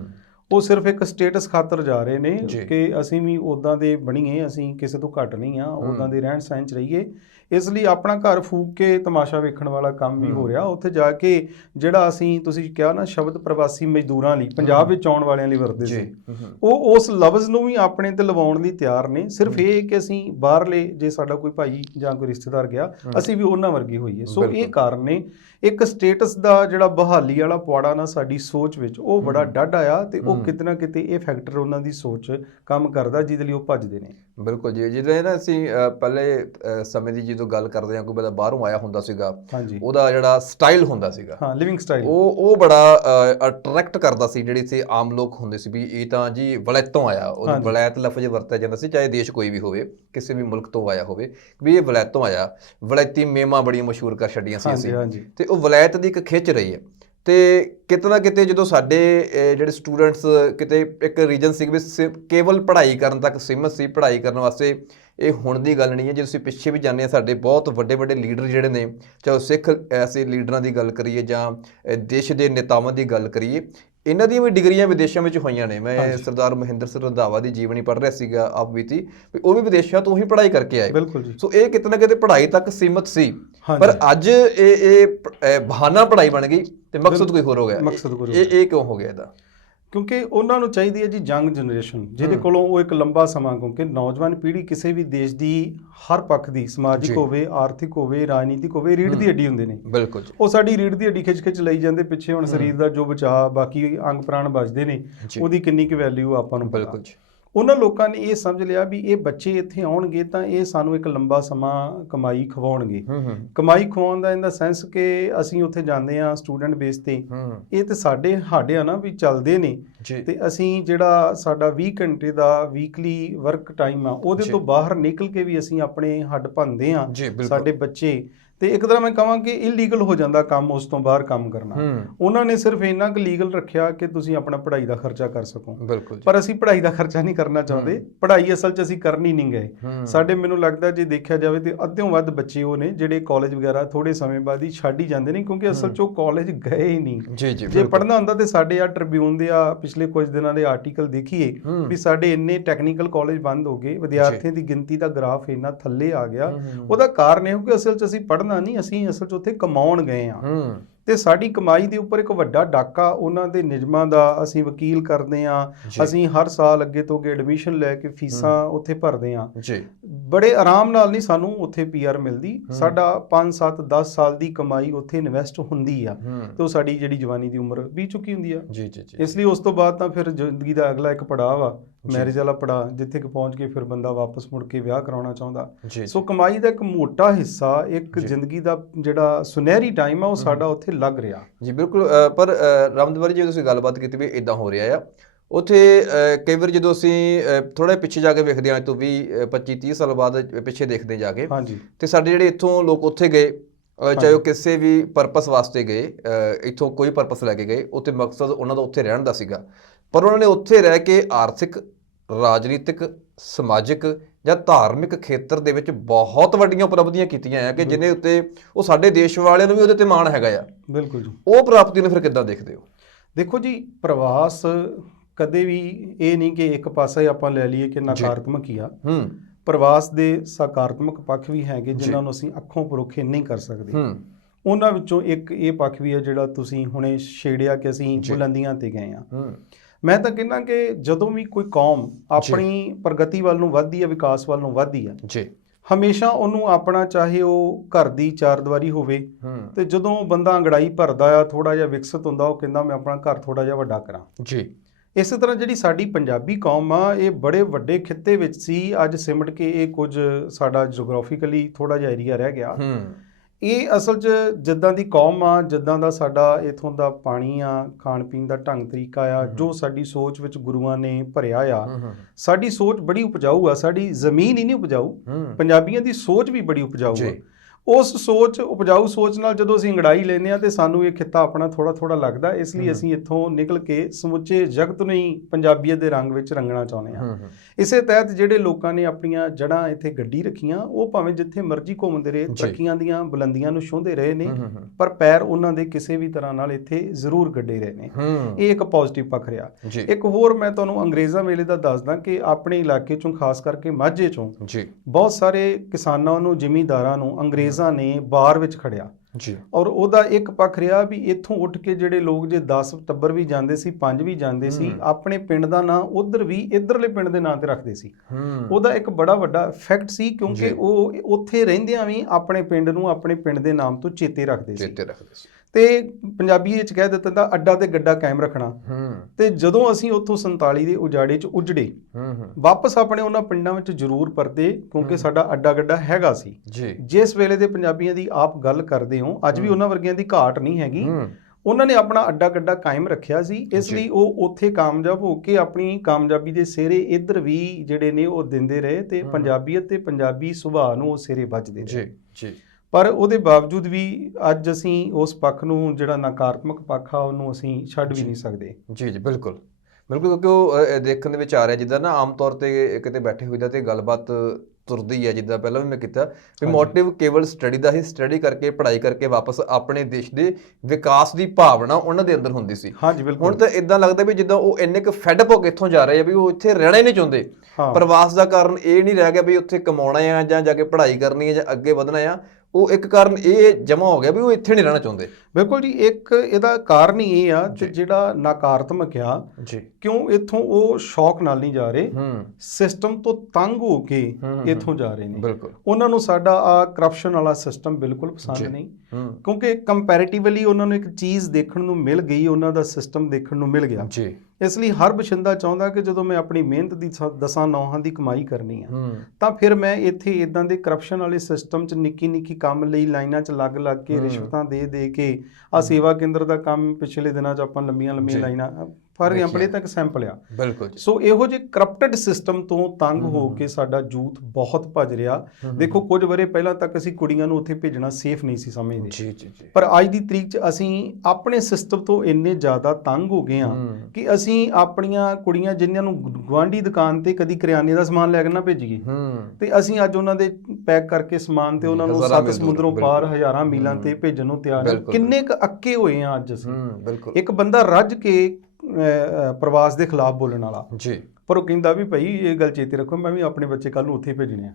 ਉਹ ਸਿਰਫ ਇੱਕ ਸਟੇਟਸ ਖਾਤਰ ਜਾ ਰਹੇ ਨੇ ਕਿ ਅਸੀਂ ਵੀ ਉੱਦਾਂ ਦੇ ਬਣੀਏ, ਅਸੀਂ ਕਿਸੇ ਤੋਂ ਘੱਟ ਨਹੀਂ ਆ, ਉੱਦਾਂ ਦੇ ਰਹਿਣ ਸਹਿਣ 'ਚ ਰਹੀਏ। ਇਸ ਲਈ ਆਪਣਾ ਘਰ ਫੂਕ ਕੇ ਤਮਾਸ਼ਾ ਵੇਖਣ ਵਾਲਾ ਕੰਮ ਵੀ ਹੋ ਰਿਹਾ। ਉੱਥੇ ਜਾ ਕੇ ਜਿਹੜਾ ਅਸੀਂ, ਤੁਸੀਂ ਕਿਹਾ ਨਾ ਸ਼ਬਦ ਪ੍ਰਵਾਸੀ ਮਜ਼ਦੂਰਾਂ ਲਈ, ਪੰਜਾਬ ਵਿੱਚ ਆਉਣ ਵਾਲਿਆਂ ਲਈ ਵਰਤਦੇ ਸੀ, ਉਹ ਉਸ ਲਫ਼ਜ਼ ਨੂੰ ਵੀ ਆਪਣੇ ਤੇ ਲਵਾਉਣ ਲਈ ਤਿਆਰ ਨੇ। ਸਿਰਫ ਇਹ ਕਿ ਅਸੀਂ ਬਾਹਰਲੇ, ਜੇ ਸਾਡਾ ਕੋਈ ਭਾਈ ਜਾਂ ਕੋਈ ਰਿਸ਼ਤੇਦਾਰ ਗਿਆ, ਅਸੀਂ ਵੀ ਉਹਨਾਂ ਵਰਗੇ ਹੋਈਏ। ਸੋ ਇਹ ਕਾਰਨ ਨੇ। ਇੱਕ ਸਟੇਟਸ ਦਾ ਜਿਹੜਾ ਬਹਾਲੀ ਵਾਲਾ ਪੁਆੜਾ ਨਾ ਸਾਡੀ ਸੋਚ ਵਿੱਚ, ਉਹ ਬੜਾ ਡਾਢਾ ਆ ਤੇ ਉਹ ਕਿਤੇ ਨਾ ਕਿਤੇ ਇਹ ਫੈਕਟਰ ਉਹਨਾਂ ਦੀ ਸੋਚ ਕੰਮ ਕਰਦਾ, ਜਿਹਦੇ ਲਈ ਉਹ ਭੱਜਦੇ ਨੇ। ਬਿਲਕੁਲ ਜੀ। ਜਿਵੇਂ ਨਾ ਅਸੀਂ ਪਹਿਲੇ ਸਮੇਂ ਦੀ ਜਦੋਂ ਗੱਲ ਕਰਦੇ ਹਾਂ, ਕੋਈ ਬੰਦਾ ਬਾਹਰੋਂ ਆਇਆ ਹੁੰਦਾ ਸੀਗਾ, ਉਹਦਾ ਜਿਹੜਾ ਸਟਾਈਲ ਹੁੰਦਾ ਸੀਗਾ, ਲਿਵਿੰਗ ਸਟਾਈਲ, ਉਹ ਬੜਾ ਅਟਰੈਕਟ ਕਰਦਾ ਸੀ ਜਿਹੜੇ ਸੀ ਆਮ ਲੋਕ ਹੁੰਦੇ ਸੀ ਵੀ ਇਹ ਤਾਂ ਜੀ ਵਲੈਤੋਂ ਆਇਆ। ਉਹ ਵਲੈਤ ਲਫ਼ਜ਼ ਵਰਤਿਆ ਜਾਂਦਾ ਸੀ, ਚਾਹੇ ਦੇਸ਼ ਕੋਈ ਵੀ ਹੋਵੇ, ਕਿਸੇ ਵੀ ਮੁਲਕ ਤੋਂ ਆਇਆ ਹੋਵੇ, ਵੀ ਇਹ ਵਲੈਤੋਂ ਆਇਆ। ਵਲੈਤੀ ਮੇਮਾਂ ਬੜੀਆਂ ਮਸ਼ਹੂਰ ਕਰ ਛੱਡੀਆਂ ਸੀ ਅਸੀਂ, ਤੇ ਉਹ ਵਲੈਤ ਦੀ ਇੱਕ ਖਿੱਚ ਰਹੀ ਹੈ। ਤੇ ਕਿਤੇ ਨਾ ਕਿਤੇ ਜਦੋਂ ਸਾਡੇ ਜਿਹੜੇ ਸਟੂਡੈਂਟਸ ਕਿਤੇ ਇੱਕ ਰੀਜਨ ਸੀ ਵੀ ਕੇਵਲ ਪੜ੍ਹਾਈ ਕਰਨ ਤੱਕ ਸੀਮਤ ਸੀ, ਪੜ੍ਹਾਈ ਕਰਨ ਵਾਸਤੇ, ਇਹ ਹੁਣ ਦੀ ਗੱਲ ਨਹੀਂ ਹੈ। ਜੇ ਤੁਸੀਂ ਪਿੱਛੇ ਵੀ ਜਾਂਦੇ ਆ, ਸਾਡੇ ਬਹੁਤ ਵੱਡੇ ਵੱਡੇ ਲੀਡਰ ਜਿਹੜੇ ਨੇ, ਚਾਹੇ ਸਿੱਖ ਐਸੇ ਲੀਡਰਾਂ ਦੀ ਗੱਲ ਕਰੀਏ ਜਾਂ ਦੇਸ਼ ਦੇ ਨੇਤਾਵਾਂ ਦੀ ਗੱਲ ਕਰੀਏ, ਇਹਨਾਂ ਦੀਆਂ ਵੀ ਡਿਗਰੀਆਂ ਵਿਦੇਸ਼ਾਂ ਵਿੱਚ ਹੋਈਆਂ ਨੇ। ਮੈਂ ਸਰਦਾਰ ਮਹਿੰਦਰ ਸਿੰਘ ਰੰਧਾਵਾ ਦੀ ਜੀਵਨੀ ਪੜ੍ਹ ਰਿਹਾ ਸੀਗਾ ਆਪ ਬੀਤੀ, ਵੀ ਉਹ ਵੀ ਵਿਦੇਸ਼ਾਂ ਤੋਂ ਹੀ ਪੜ੍ਹਾਈ ਕਰਕੇ ਆਏ। ਬਿਲਕੁਲ ਜੀ। ਸੋ ਇਹ ਕਿਤੇ ਨਾ ਕਿਤੇ ਪੜ੍ਹਾਈ ਤੱਕ ਸੀਮਤ ਸੀ, ਪਰ ਅੱਜ ਇਹ ਬਹਾਨਾ ਪੜ੍ਹਾਈ ਬਣ ਗਈ ਤੇ ਮਕਸਦ ਕੋਈ ਹੋਰ ਹੋ ਗਿਆ। ਇਹ ਕਿਉਂ ਹੋ ਗਿਆ ਇਹਦਾ? ਕਿਉਂਕਿ ਉਹਨਾਂ ਨੂੰ ਚਾਹੀਦੀ ਹੈ ਜੀ ਯੰਗ ਜਨਰੇਸ਼ਨ, ਜਿਹਦੇ ਕੋਲੋਂ ਉਹ ਇੱਕ ਲੰਬਾ ਸਮਾਂ, ਕਿਉਂਕਿ ਨੌਜਵਾਨ ਪੀੜ੍ਹੀ ਕਿਸੇ ਵੀ ਦੇਸ਼ ਦੀ ਹਰ ਪੱਖ ਦੀ, ਸਮਾਜਿਕ ਹੋਵੇ, ਆਰਥਿਕ ਹੋਵੇ, ਰਾਜਨੀਤਿਕ ਹੋਵੇ, ਰੀੜ੍ਹ ਦੀ ਹੱਡੀ ਹੁੰਦੇ ਨੇ। ਬਿਲਕੁਲ। ਉਹ ਸਾਡੀ ਰੀੜ੍ਹ ਦੀ ਹੱਡੀ ਖਿੱਚ ਲਈ ਜਾਂਦੇ ਪਿੱਛੇ। ਹੁਣ ਸਰੀਰ ਦਾ ਜੋ ਬਚਾਅ, ਬਾਕੀ ਅੰਗ ਪ੍ਰਾਣ ਬਚਦੇ ਨੇ, ਉਹਦੀ ਕਿੰਨੀ ਕੁ ਵੈਲਿਊ ਆਪਾਂ ਨੂੰ ਪਤਾ। ਉਹਨਾਂ ਲੋਕਾਂ ਨੇ ਇਹ ਸਮਝ ਲਿਆ ਵੀ ਇਹ ਬੱਚੇ ਇੱਥੇ ਆਉਣਗੇ ਤਾਂ ਇਹ ਸਾਨੂੰ ਇੱਕ ਲੰਬਾ ਸਮਾਂ ਕਮਾਈ ਖਵਾਉਣਗੇ। ਕਮਾਈ ਖਵਾਉਣ ਦਾ ਇਨ ਦਾ ਸੈਂਸ ਕਿ ਅਸੀਂ ਉੱਥੇ ਜਾਂਦੇ ਹਾਂ ਸਟੂਡੈਂਟ ਬੇਸ ਤੇ, ਇਹ ਤੇ ਸਾਡੇ ਆ ਨਾ ਵੀ ਚੱਲਦੇ ਨੇ, ਤੇ ਅਸੀਂ ਜਿਹੜਾ ਸਾਡਾ 20 ਘੰਟੇ ਦਾ ਵੀਕਲੀ ਵਰਕ ਟਾਈਮ ਆ, ਉਹਦੇ ਤੋਂ ਬਾਹਰ ਨਿਕਲ ਕੇ ਵੀ ਅਸੀਂ ਆਪਣੇ ਹੱਡ ਭੰਨਦੇ ਹਾਂ। ਸਾਡੇ ਬੱਚੇ ਤੇ ਇੱਕ ਤਰ੍ਹਾਂ ਮੈਂ ਕਹਾਂ ਕਿ ਇਲੀਗਲ ਹੋ ਜਾਂਦਾ ਕੰਮ, ਉਸ ਤੋਂ ਬਾਹਰ ਕੰਮ ਕਰਨਾ। ਉਹਨਾਂ ਨੇ ਸਿਰਫ ਇੰਨਾ ਕੁ ਲੀਗਲ ਰੱਖਿਆ ਕਿ ਤੁਸੀਂ ਆਪਣਾ ਪੜ੍ਹਾਈ ਦਾ ਖਰਚਾ ਕਰ ਸਕੋ। ਬਿਲਕੁਲ। ਪਰ ਅਸੀਂ ਪੜ੍ਹਾਈ ਦਾ ਖਰਚਾ ਨਹੀਂ ਕਰਨਾ ਚਾਹੁੰਦੇ, ਪੜ੍ਹਾਈ ਅਸਲ 'ਚ ਅਸੀਂ ਕਰਨੀ ਨਹੀਂ ਗਏ। ਸਾਡੇ ਮੈਨੂੰ ਲੱਗਦਾ ਜੇ ਦੇਖਿਆ ਜਾਵੇ ਤੇ ਅੱਧਿਓਂ ਵੱਧ ਬੱਚੇ ਉਹ ਨੇ ਜਿਹੜੇ ਕਾਲਜ ਵਗੈਰਾ ਥੋੜੇ ਸਮੇਂ ਬਾਅਦ ਹੀ ਛੱਡ ਹੀ ਜਾਂਦੇ ਨੇ, ਕਿਉਂਕਿ ਅਸਲ 'ਚ ਉਹ ਕਾਲਜ ਗਏ ਹੀ ਨਹੀਂ। ਜੇ ਪੜ੍ਹਨਾ ਹੁੰਦਾ ਤੇ ਸਾਡੇ ਆ ਟ੍ਰਿਬਿਊਨ ਦੇ ਪਿਛਲੇ ਕੁਝ ਦਿਨਾਂ ਦੇ ਆਰਟੀਕਲ ਦੇਖੀਏ ਵੀ ਸਾਡੇ ਇੰਨੇ ਟੈਕਨੀਕਲ ਕਾਲਜ ਬੰਦ ਹੋ ਗਏ, ਵਿਦਿਆਰਥੀਆਂ ਦੀ ਗਿਣਤੀ ਦਾ ਗ੍ਰਾਫ ਇੰਨਾ ਥੱਲੇ ਆ ਗਿਆ। ਉਹਦਾ ਕਾਰਨ ਇਹ ਕਿ ਅਸਲ 'ਚ ਅਸੀਂ ਪੜ੍ਹਨਾ ਨਹੀਂ, ਅਸੀਂ ਅਸਲ 'ਚ ਉੱਥੇ ਕਮਾਉਣ ਗਏ ਆ। ਤੇ ਸਾਡੀ ਕਮਾਈ ਦੇ ਉੱਪਰ ਇੱਕ ਵੱਡਾ ਡਾਕਾ ਉਹਨਾਂ ਦੇ ਨਿਯਮਾਂ ਦਾ, ਅਸੀਂ ਵਕੀਲ ਕਰਦੇ ਆ, ਅਸੀਂ ਹਰ ਸਾਲ ਅੱਗੇ ਤੋਂ ਅੱਗੇ ਐਡਮਿਸ਼ਨ ਲੈ ਕੇ ਫੀਸਾਂ ਉੱਥੇ ਭਰਦੇ ਆ। ਬੜੇ ਆਰਾਮ ਨਾਲ ਨਹੀਂ ਸਾਨੂੰ ਉੱਥੇ PR ਮਿਲਦੀ। ਸਾਡਾ 5, 7, 10 ਸਾਲ ਦੀ ਕਮਾਈ ਉੱਥੇ ਇਨਵੈਸਟ ਹੁੰਦੀ ਆ ਤੇ ਉਹ ਸਾਡੀ ਜਿਹੜੀ ਜਵਾਨੀ ਦੀ ਉਮਰ ਬੀਤ ਚੁੱਕੀ ਹੁੰਦੀ ਆ। ਇਸ ਲਈ ਉਸ ਤੋਂ ਬਾਅਦ ਤਾਂ ਫਿਰ ਜ਼ਿੰਦਗੀ ਦਾ ਅਗਲਾ ਇੱਕ ਪੜਾਅ ਵਾ, ਮੈਰਿਜ ਵਾਲਾ ਪੜਾਅ, ਜਿੱਥੇ ਕਿ ਪਹੁੰਚ ਕੇ ਫਿਰ ਬੰਦਾ ਵਾਪਸ ਮੁੜ ਕੇ ਵਿਆਹ ਕਰਾਉਣਾ ਚਾਹੁੰਦਾ। ਸੋ ਕਮਾਈ ਦਾ ਇੱਕ ਮੋਟਾ ਹਿੱਸਾ, ਇੱਕ ਜ਼ਿੰਦਗੀ ਦਾ ਜਿਹੜਾ ਸੁਨਹਿਰੀ ਟਾਈਮ ਆ, ਉਹ ਸਾਡਾ ਉੱਥੇ ਲੱਗ ਰਿਹਾ। ਜੀ ਬਿਲਕੁਲ। ਪਰ ਰਾਮਦਵਾਰੀ ਜੀ ਤੁਸੀਂ ਗੱਲਬਾਤ ਕੀਤੀ ਵੀ ਇਦਾਂ ਹੋ ਰਿਹਾ ਆ ਉੱਥੇ, ਕਈ ਵਾਰ ਜਦੋਂ ਅਸੀਂ ਥੋੜਾ ਪਿੱਛੇ ਜਾ ਕੇ ਵੇਖਦੇ ਹਾਂ, ਤੋਂ ਵੀ 25-30 ਸਾਲ ਬਾਅਦ ਪਿੱਛੇ ਦੇਖਦੇ ਜਾ ਕੇ, ਤੇ ਸਾਡੇ ਜਿਹੜੇ ਇੱਥੋਂ ਲੋਕ ਉੱਥੇ ਗਏ, ਚਾਹੇ ਉਹ ਕਿਸੇ ਵੀ ਪਰਪਸ ਵਾਸਤੇ ਗਏ, ਇੱਥੋਂ ਕੋਈ ਪਰਪਸ ਲੈ ਕੇ ਗਏ, ਉੱਥੇ ਮਕਸਦ ਉਹਨਾਂ ਦਾ ਉੱਥੇ ਰਹਿਣ ਦਾ ਸੀਗਾ, ਪਰ ਉਹਨਾਂ ਨੇ ਉੱਥੇ ਰਹਿ ਕੇ ਆਰਥਿਕ, ਰਾਜਨੀਤਿਕ, ਸਮਾਜਿਕ ਜਾਂ ਧਾਰਮਿਕ ਖੇਤਰ ਦੇ ਵਿੱਚ ਬਹੁਤ ਵੱਡੀਆਂ ਉਪਲਬਧੀਆਂ ਕੀਤੀਆਂ ਆ ਕਿ ਜਿਹਦੇ ਉੱਤੇ ਉਹ ਸਾਡੇ ਦੇਸ਼ ਵਾਲਿਆਂ ਨੂੰ ਵੀ ਉਹਦੇ ਤੇ ਮਾਣ ਹੈਗਾ ਆ। ਬਿਲਕੁਲ ਜੀ। ਉਹ ਪ੍ਰਾਪਤੀ ਨੂੰ ਫਿਰ ਕਿੱਦਾਂ ਦੇਖਦੇ ਹੋ? ਦੇਖੋ ਜੀ, ਪ੍ਰਵਾਸ ਕਦੇ ਵੀ ਇਹ ਨਹੀਂ ਕਿ ਇੱਕ ਪਾਸਾ ਹੀ ਆਪਾਂ ਲੈ ਲਈਏ ਕਿ ਨਕਾਰਾਤਮਕ ਹੀ ਆ। ਪ੍ਰਵਾਸ ਦੇ ਸਕਾਰਾਤਮਕ ਪੱਖ ਵੀ ਹੈਗੇ ਜਿਨ੍ਹਾਂ ਨੂੰ ਅਸੀਂ ਅੱਖੋਂ ਪਰੋਖੇ ਨਹੀਂ ਕਰ ਸਕਦੇ। ਉਹਨਾਂ ਵਿੱਚੋਂ ਇੱਕ ਇਹ ਪੱਖ ਵੀ ਹੈ ਜਿਹੜਾ ਤੁਸੀਂ ਹੁਣੇ ਛੇੜਿਆ ਕਿ ਅਸੀਂ ਬੁਲੰਦੀਆਂ ਤੇ ਗਏ ਆ। ਮੈਂ ਤਾਂ ਕਹਿੰਦਾ ਕਿ ਜਦੋਂ ਵੀ ਕੋਈ ਕੌਮ ਆਪਣੀ ਪ੍ਰਗਤੀ ਵੱਲ ਨੂੰ ਵੱਧਦੀ ਹੈ, ਵਿਕਾਸ ਵੱਲ ਨੂੰ ਵੱਧਦੀ ਹੈ, ਹਮੇਸ਼ਾ ਉਹਨੂੰ ਆਪਣਾ, ਚਾਹੇ ਉਹ ਘਰ ਦੀ ਚਾਰਦੀਵਾਰੀ ਹੋਵੇ, ਤੇ ਜਦੋਂ ਬੰਦਾ ਅੰਗੜਾਈ ਭਰਦਾ ਆ, ਥੋੜਾ ਜਿਹਾ ਵਿਕਸਿਤ ਹੁੰਦਾ, ਉਹ ਕਹਿੰਦਾ ਮੈਂ ਆਪਣਾ ਘਰ ਥੋੜਾ ਜਿਹਾ ਵੱਡਾ ਕਰਾਂ। ਇਸੇ ਤਰ੍ਹਾਂ ਜਿਹੜੀ ਸਾਡੀ ਪੰਜਾਬੀ ਕੌਮ ਆ, ਇਹ ਬੜੇ ਵੱਡੇ ਖਿੱਤੇ ਵਿੱਚ ਸੀ, ਅੱਜ ਸਿਮਟ ਕੇ ਇਹ ਕੁਝ ਸਾਡਾ ਜਿਓਗ੍ਰਾਫਿਕਲੀ ਥੋੜਾ ਜਿਹਾ ਏਰੀਆ ਰਹਿ ਗਿਆ। ਇਹ ਅਸਲ 'ਚ ਜਿੱਦਾਂ ਦੀ ਕੌਮ ਆ, ਜਿੱਦਾਂ ਦਾ ਸਾਡਾ ਇਥੋਂ ਦਾ ਪਾਣੀ ਆ, ਖਾਣ ਪੀਣ ਦਾ ਢੰਗ ਤਰੀਕਾ ਆ, ਜੋ ਸਾਡੀ ਸੋਚ ਵਿੱਚ ਗੁਰੂਆਂ ਨੇ ਭਰਿਆ ਆ, ਸਾਡੀ ਸੋਚ ਬੜੀ ਉਪਜਾਊ ਆ। ਸਾਡੀ ਜ਼ਮੀਨ ਹੀ ਨਹੀਂ ਉਪਜਾਊ, ਪੰਜਾਬੀਆਂ ਦੀ ਸੋਚ ਵੀ ਬੜੀ ਉਪਜਾਊ ਆ। ਉਸ ਸੋਚ, ਉਪਜਾਊ ਸੋਚ ਨਾਲ ਜਦੋਂ ਅਸੀਂ ਅੰਗੜਾਈ ਲੈਂਦੇ ਆ ਤੇ ਸਾਨੂੰ ਇਹ ਖਿੱਤਾ ਆਪਣਾ ਥੋੜਾ ਥੋੜਾ ਲੱਗਦਾ। ਇਸ ਲਈ ਅਸੀਂ ਇੱਥੋਂ ਨਿਕਲ ਕੇ ਸਮੁੱਚੇ ਜਗਤ ਨੂੰ ਹੀ ਪੰਜਾਬੀਅਤ ਦੇ ਰੰਗ ਵਿੱਚ ਰੰਗਣਾ ਚਾਹੁੰਦੇ ਆ। ਇਸੇ ਤਹਿਤ ਜਿਹੜੇ ਲੋਕਾਂ ਨੇ ਆਪਣੀਆਂ ਜੜ੍ਹਾਂ ਇੱਥੇ ਗੱਡੀ ਰੱਖੀਆਂ, ਉਹ ਭਾਵੇਂ ਜਿੱਥੇ ਮਰਜ਼ੀ ਘੁੰਮਦੇ ਰਹੇ, ਤਰੱਕੀਆਂ ਦੀਆਂ ਬੁਲੰਦੀਆਂ ਨੂੰ ਛੂੰਹਦੇ ਰਹੇ ਨੇ, ਪਰ ਪੈਰ ਉਹਨਾਂ ਦੇ ਕਿਸੇ ਵੀ ਤਰ੍ਹਾਂ ਨਾਲ ਇੱਥੇ ਜ਼ਰੂਰ ਗੱਡੇ ਰਹੇ ਨੇ। ਇਹ ਇੱਕ ਪੋਜ਼ਿਟਿਵ ਪੱਖ ਰਿਹਾ। ਇੱਕ ਹੋਰ ਮੈਂ ਤੁਹਾਨੂੰ ਅੰਗਰੇਜ਼ਾਂ ਵੇਲੇ ਦਾ ਦੱਸਦਾ ਕਿ ਆਪਣੇ ਇਲਾਕੇ ਚੋਂ, ਖਾਸ ਕਰਕੇ ਮਾਝੇ ਚੋਂ, ਬਹੁਤ ਸਾਰੇ ਕਿਸਾਨਾਂ ਨੂੰ, ਜ਼ਿਮੀਂਦਾਰਾਂ ਨੂੰ ਅੰਗਰੇਜ਼ਾਂ ਨੇ ਬਾਰ ਵਿੱਚ ਖੜਿਆ। ਔਰ ਉਹਦਾ ਇੱਕ ਪੱਖ ਰਿਹਾ ਵੀ ਇੱਥੋਂ ਉੱਠ ਕੇ ਜਿਹੜੇ ਲੋਕ, ਜੇ 10 ਟੱਬਰ ਵੀ ਜਾਂਦੇ ਸੀ, 5 ਵੀ ਜਾਂਦੇ ਸੀ, ਆਪਣੇ ਪਿੰਡ ਦਾ ਨਾਂ ਉਧਰ ਵੀ ਇਧਰਲੇ ਪਿੰਡ ਦੇ ਨਾਂ ਤੇ ਰੱਖਦੇ ਸੀ। ਉਹਦਾ ਇੱਕ ਬੜਾ ਵੱਡਾ ਇਫੈਕਟ ਸੀ, ਕਿਉਂਕਿ ਉਹ ਉੱਥੇ ਰਹਿੰਦਿਆਂ ਵੀ ਆਪਣੇ ਪਿੰਡ ਨੂੰ ਆਪਣੇ ਪਿੰਡ ਦੇ ਨਾਮ ਤੋਂ ਚੇਤੇ ਰੱਖਦੇ ਸੀ। ਤੇ ਪੰਜਾਬੀ ਵਿੱਚ ਕਹਿ ਦਿੱਤਾ ਤਾਂ ਅੱਡਾ ਤੇ ਗੱਡਾ ਕਾਇਮ ਰੱਖਣਾ। ਤੇ ਜਦੋਂ ਅਸੀਂ ਉੱਥੋਂ 47 ਦੇ ਉਜਾੜੇ 'ਚ ਉਜੜੇ, ਵਾਪਸ ਆਪਣੇ ਉਹਨਾਂ ਪਿੰਡਾਂ ਵਿੱਚ ਜ਼ਰੂਰ ਪਰਤੇ, ਕਿਉਂਕਿ ਸਾਡਾ ਅੱਡਾ ਗੱਡਾ ਹੈਗਾ ਸੀ। ਜਿਸ ਵੇਲੇ ਦੇ ਪੰਜਾਬੀਆਂ ਦੀ ਆਪ ਗੱਲ ਕਰਦੇ ਹੋ, ਅੱਜ ਵੀ ਉਹਨਾਂ ਵਰਗਿਆਂ ਦੀ ਘਾਟ ਨਹੀਂ ਹੈਗੀ। ਉਹਨਾਂ ਨੇ ਆਪਣਾ ਅੱਡਾ ਗੱਡਾ ਕਾਇਮ ਰੱਖਿਆ ਸੀ, ਇਸ ਲਈ ਉਹ ਉੱਥੇ ਕਾਮਯਾਬ ਹੋ ਕੇ ਆਪਣੀ ਕਾਮਯਾਬੀ ਦੇ ਸਿਹਰੇ ਇੱਧਰ ਵੀ ਜਿਹੜੇ ਨੇ ਉਹ ਦਿੰਦੇ ਰਹੇ, ਤੇ ਪੰਜਾਬੀਅਤ ਤੇ ਪੰਜਾਬੀ ਸੁਭਾਅ ਨੂੰ ਉਹ ਸਿਹਰੇ ਵੱਜਦੇ ਰਹੇ। ਪਰ ਉਹਦੇ ਬਾਵਜੂਦ ਵੀ ਅੱਜ ਅਸੀਂ ਉਸ ਪੱਖ ਨੂੰ, ਜਿਹੜਾ ਨਕਾਰਾਤਮਕ ਪੱਖ ਆ, ਉਹਨੂੰ ਅਸੀਂ ਛੱਡ ਵੀ ਨਹੀਂ ਸਕਦੇ। ਜੀ ਬਿਲਕੁਲ ਬਿਲਕੁਲ, ਕਿਉਂਕਿ ਉਹ ਦੇਖਣ ਦੇ ਵਿੱਚ ਆ ਰਿਹਾ ਜਿੱਦਾਂ ਨਾ ਆਮ ਤੌਰ ਤੇ ਕਿਤੇ ਬੈਠੇ ਹੋਏ ਦਾ ਤੇ ਗੱਲਬਾਤ ਤੁਰਦੀ ਹੈ, ਜਿੱਦਾਂ ਪਹਿਲਾਂ ਵੀ ਮੈਂ ਕੀਤਾ ਵੀ ਮੋਟਿਵ ਕੇਵਲ ਸਟੱਡੀ ਦਾ ਹੀ, ਸਟੱਡੀ ਕਰਕੇ, ਪੜ੍ਹਾਈ ਕਰਕੇ ਵਾਪਸ ਆਪਣੇ ਦੇਸ਼ ਦੇ ਵਿਕਾਸ ਦੀ ਭਾਵਨਾ ਉਹਨਾਂ ਦੇ ਅੰਦਰ ਹੁੰਦੀ ਸੀ। ਹੁਣ ਤਾਂ ਇਦਾਂ ਲੱਗਦਾ ਵੀ ਜਿੱਦਾਂ ਉਹ ਇੰਨੇ ਕੁ ਫੈਡਅਪ ਹੋ ਕੇ ਇੱਥੋਂ ਜਾ ਰਹੇ ਆ ਵੀ ਉਹ ਇੱਥੇ ਰਹਿਣਾ ਹੀ ਨਹੀਂ ਚਾਹੁੰਦੇ। ਪ੍ਰਵਾਸ ਦਾ ਕਾਰਨ ਇਹ ਨਹੀਂ ਰਹਿ ਗਿਆ ਵੀ ਉੱਥੇ ਕਮਾਉਣਾ ਆ ਜਾਂ ਜਾ ਕੇ ਪੜ੍ਹਾਈ ਕਰਨੀ ਹੈ ਜਾਂ ਅੱਗੇ ਵਧਣਾ ਆ, ਉਹ ਇੱਕ ਕਾਰਨ ਇਹ ਜਮਾ ਹੋ ਗਿਆ ਵੀ ਉਹ ਇੱਥੇ ਨਹੀਂ ਰਹਿਣਾ ਚਾਹੁੰਦੇ। ਬਿਲਕੁਲ ਜੀ, ਇੱਕ ਇਹਦਾ ਕਾਰਨ ਹੀ ਇਹ ਆ ਤੇ ਜਿਹੜਾ ਨਕਾਰਾਤਮਕ ਆ, ਕਿਉਂ ਇੱਥੋਂ ਉਹ ਸ਼ੌਕ ਨਾਲ ਨਹੀਂ ਜਾ ਰਹੇ, ਸਿਸਟਮ ਤੋਂ ਤੰਗ ਹੋ ਕੇ ਇੱਥੋਂ ਜਾ ਰਹੇ ਨੇ। ਉਹਨਾਂ ਨੂੰ ਸਾਡਾ ਆ ਕਰਪਸ਼ਨ ਵਾਲਾ ਸਿਸਟਮ ਬਿਲਕੁਲ ਪਸੰਦ ਨਹੀਂ, ਕਿਉਂਕਿ ਕੰਪੈਰੀਟਿਵਲੀ ਉਹਨਾਂ ਨੂੰ ਇੱਕ ਚੀਜ਼ ਦੇਖਣ ਨੂੰ ਮਿਲ ਗਈ, ਉਹਨਾਂ ਦਾ ਸਿਸਟਮ ਦੇਖਣ ਨੂੰ ਮਿਲ ਗਿਆ। ਇਸ ਲਈ ਹਰ ਬਸ਼ਿੰਦਾ ਚਾਹੁੰਦਾ ਕਿ ਜਦੋਂ ਮੈਂ ਆਪਣੀ ਮਿਹਨਤ ਦੀ 10 ਨੌਹਾਂ ਦੀ ਕਮਾਈ ਕਰਨੀ ਆ, ਤਾਂ ਫਿਰ ਮੈਂ ਇੱਥੇ ਇਦਾਂ ਦੇ ਕਰਪਸ਼ਨ ਵਾਲੇ ਸਿਸਟਮ 'ਚ ਨਿੱਕੀ ਨਿੱਕੀ ਕੰਮ ਲਈ ਲਾਈਨਾਂ 'ਚ ਲੱਗ ਕੇ ਰਿਸ਼ਵਤਾਂ ਦੇ ਕੇ, ਆ ਸੇਵਾ ਕੇਂਦਰ ਦਾ ਕੰਮ ਪਿਛਲੇ ਦਿਨਾਂ 'ਚ ਆਪਾਂ ਲੰਬੀਆਂ ਲਾਈਨਾਂ, ਫਾਰ ਐਗਜ਼ਾਮਪਲ ਇਹ ਤਾਂ ਇੱਕ ਸੈਂਪਲ ਆ। ਬਿਲਕੁਲ ਜੀ। ਸੋ ਇਹੋ ਜਿਹੇ ਕਰਪਟਡ ਸਿਸਟਮ ਤੋਂ ਤੰਗ ਹੋ ਕੇ ਸਾਡਾ ਯੂਥ ਬਹੁਤ ਭੱਜ ਰਿਹਾ। ਦੇਖੋ ਕੁਝ ਵਰੇ ਪਹਿਲਾਂ ਤੱਕ ਅਸੀਂ ਕੁੜੀਆਂ ਨੂੰ ਉੱਥੇ ਭੇਜਣਾ ਸੇਫ ਨਹੀਂ ਸੀ ਸਮਝਦੇ, ਜੀ ਜੀ ਜੀ, ਪਰ ਅੱਜ ਦੀ ਤਰੀਕ 'ਚ ਅਸੀਂ ਆਪਣੇ ਸਿਸਟਮ ਤੋਂ ਇੰਨੇ ਜ਼ਿਆਦਾ ਤੰਗ ਹੋ ਗਏ ਹਾਂ ਕਿ ਅਸੀਂ ਆਪਣੀਆਂ ਕੁੜੀਆਂ ਜਿਨ੍ਹਾਂ ਨੂੰ ਗੁਆਂਢੀ ਦੁਕਾਨ ਤੇ ਕਦੀ ਕਰਿਆਨੇ ਦਾ ਸਮਾਨ ਲੈ ਕੇ ਨਾ ਭੇਜੀਏ, ਤੇ ਅਸੀਂ ਅੱਜ ਉਹਨਾਂ ਦੇ ਪੈਕ ਕਰਕੇ ਸਮਾਨ ਤੇ ਉਹਨਾਂ ਨੂੰ 7 ਸਮੁੰਦਰੋਂ ਪਾਰ ਹਜ਼ਾਰਾਂ ਮੀਲਾਂ ਤੇ ਭੇਜਣ ਨੂੰ ਤਿਆਰ ਹਾਂ। ਕਿੰਨੇ ਕੁ ਅੱਕੇ ਹੋਏ ਆ ਅੱਜ ਅਸੀਂ। ਇੱਕ ਬੰਦਾ ਰੱਜ ਕੇ ਪ੍ਰਵਾਸ ਦੇ ਖਿਲਾਫ ਬੋਲਣ ਵਾਲਾ ਜੀ, ਪਰ ਉਹ ਕਹਿੰਦਾ ਵੀ ਭਾਈ ਇਹ ਗੱਲ ਚੇਤੇ ਰੱਖੋ, ਮੈਂ ਵੀ ਆਪਣੇ ਬੱਚੇ ਕੱਲ ਨੂੰ ਉੱਥੇ ਭੇਜਣੇ ਆ।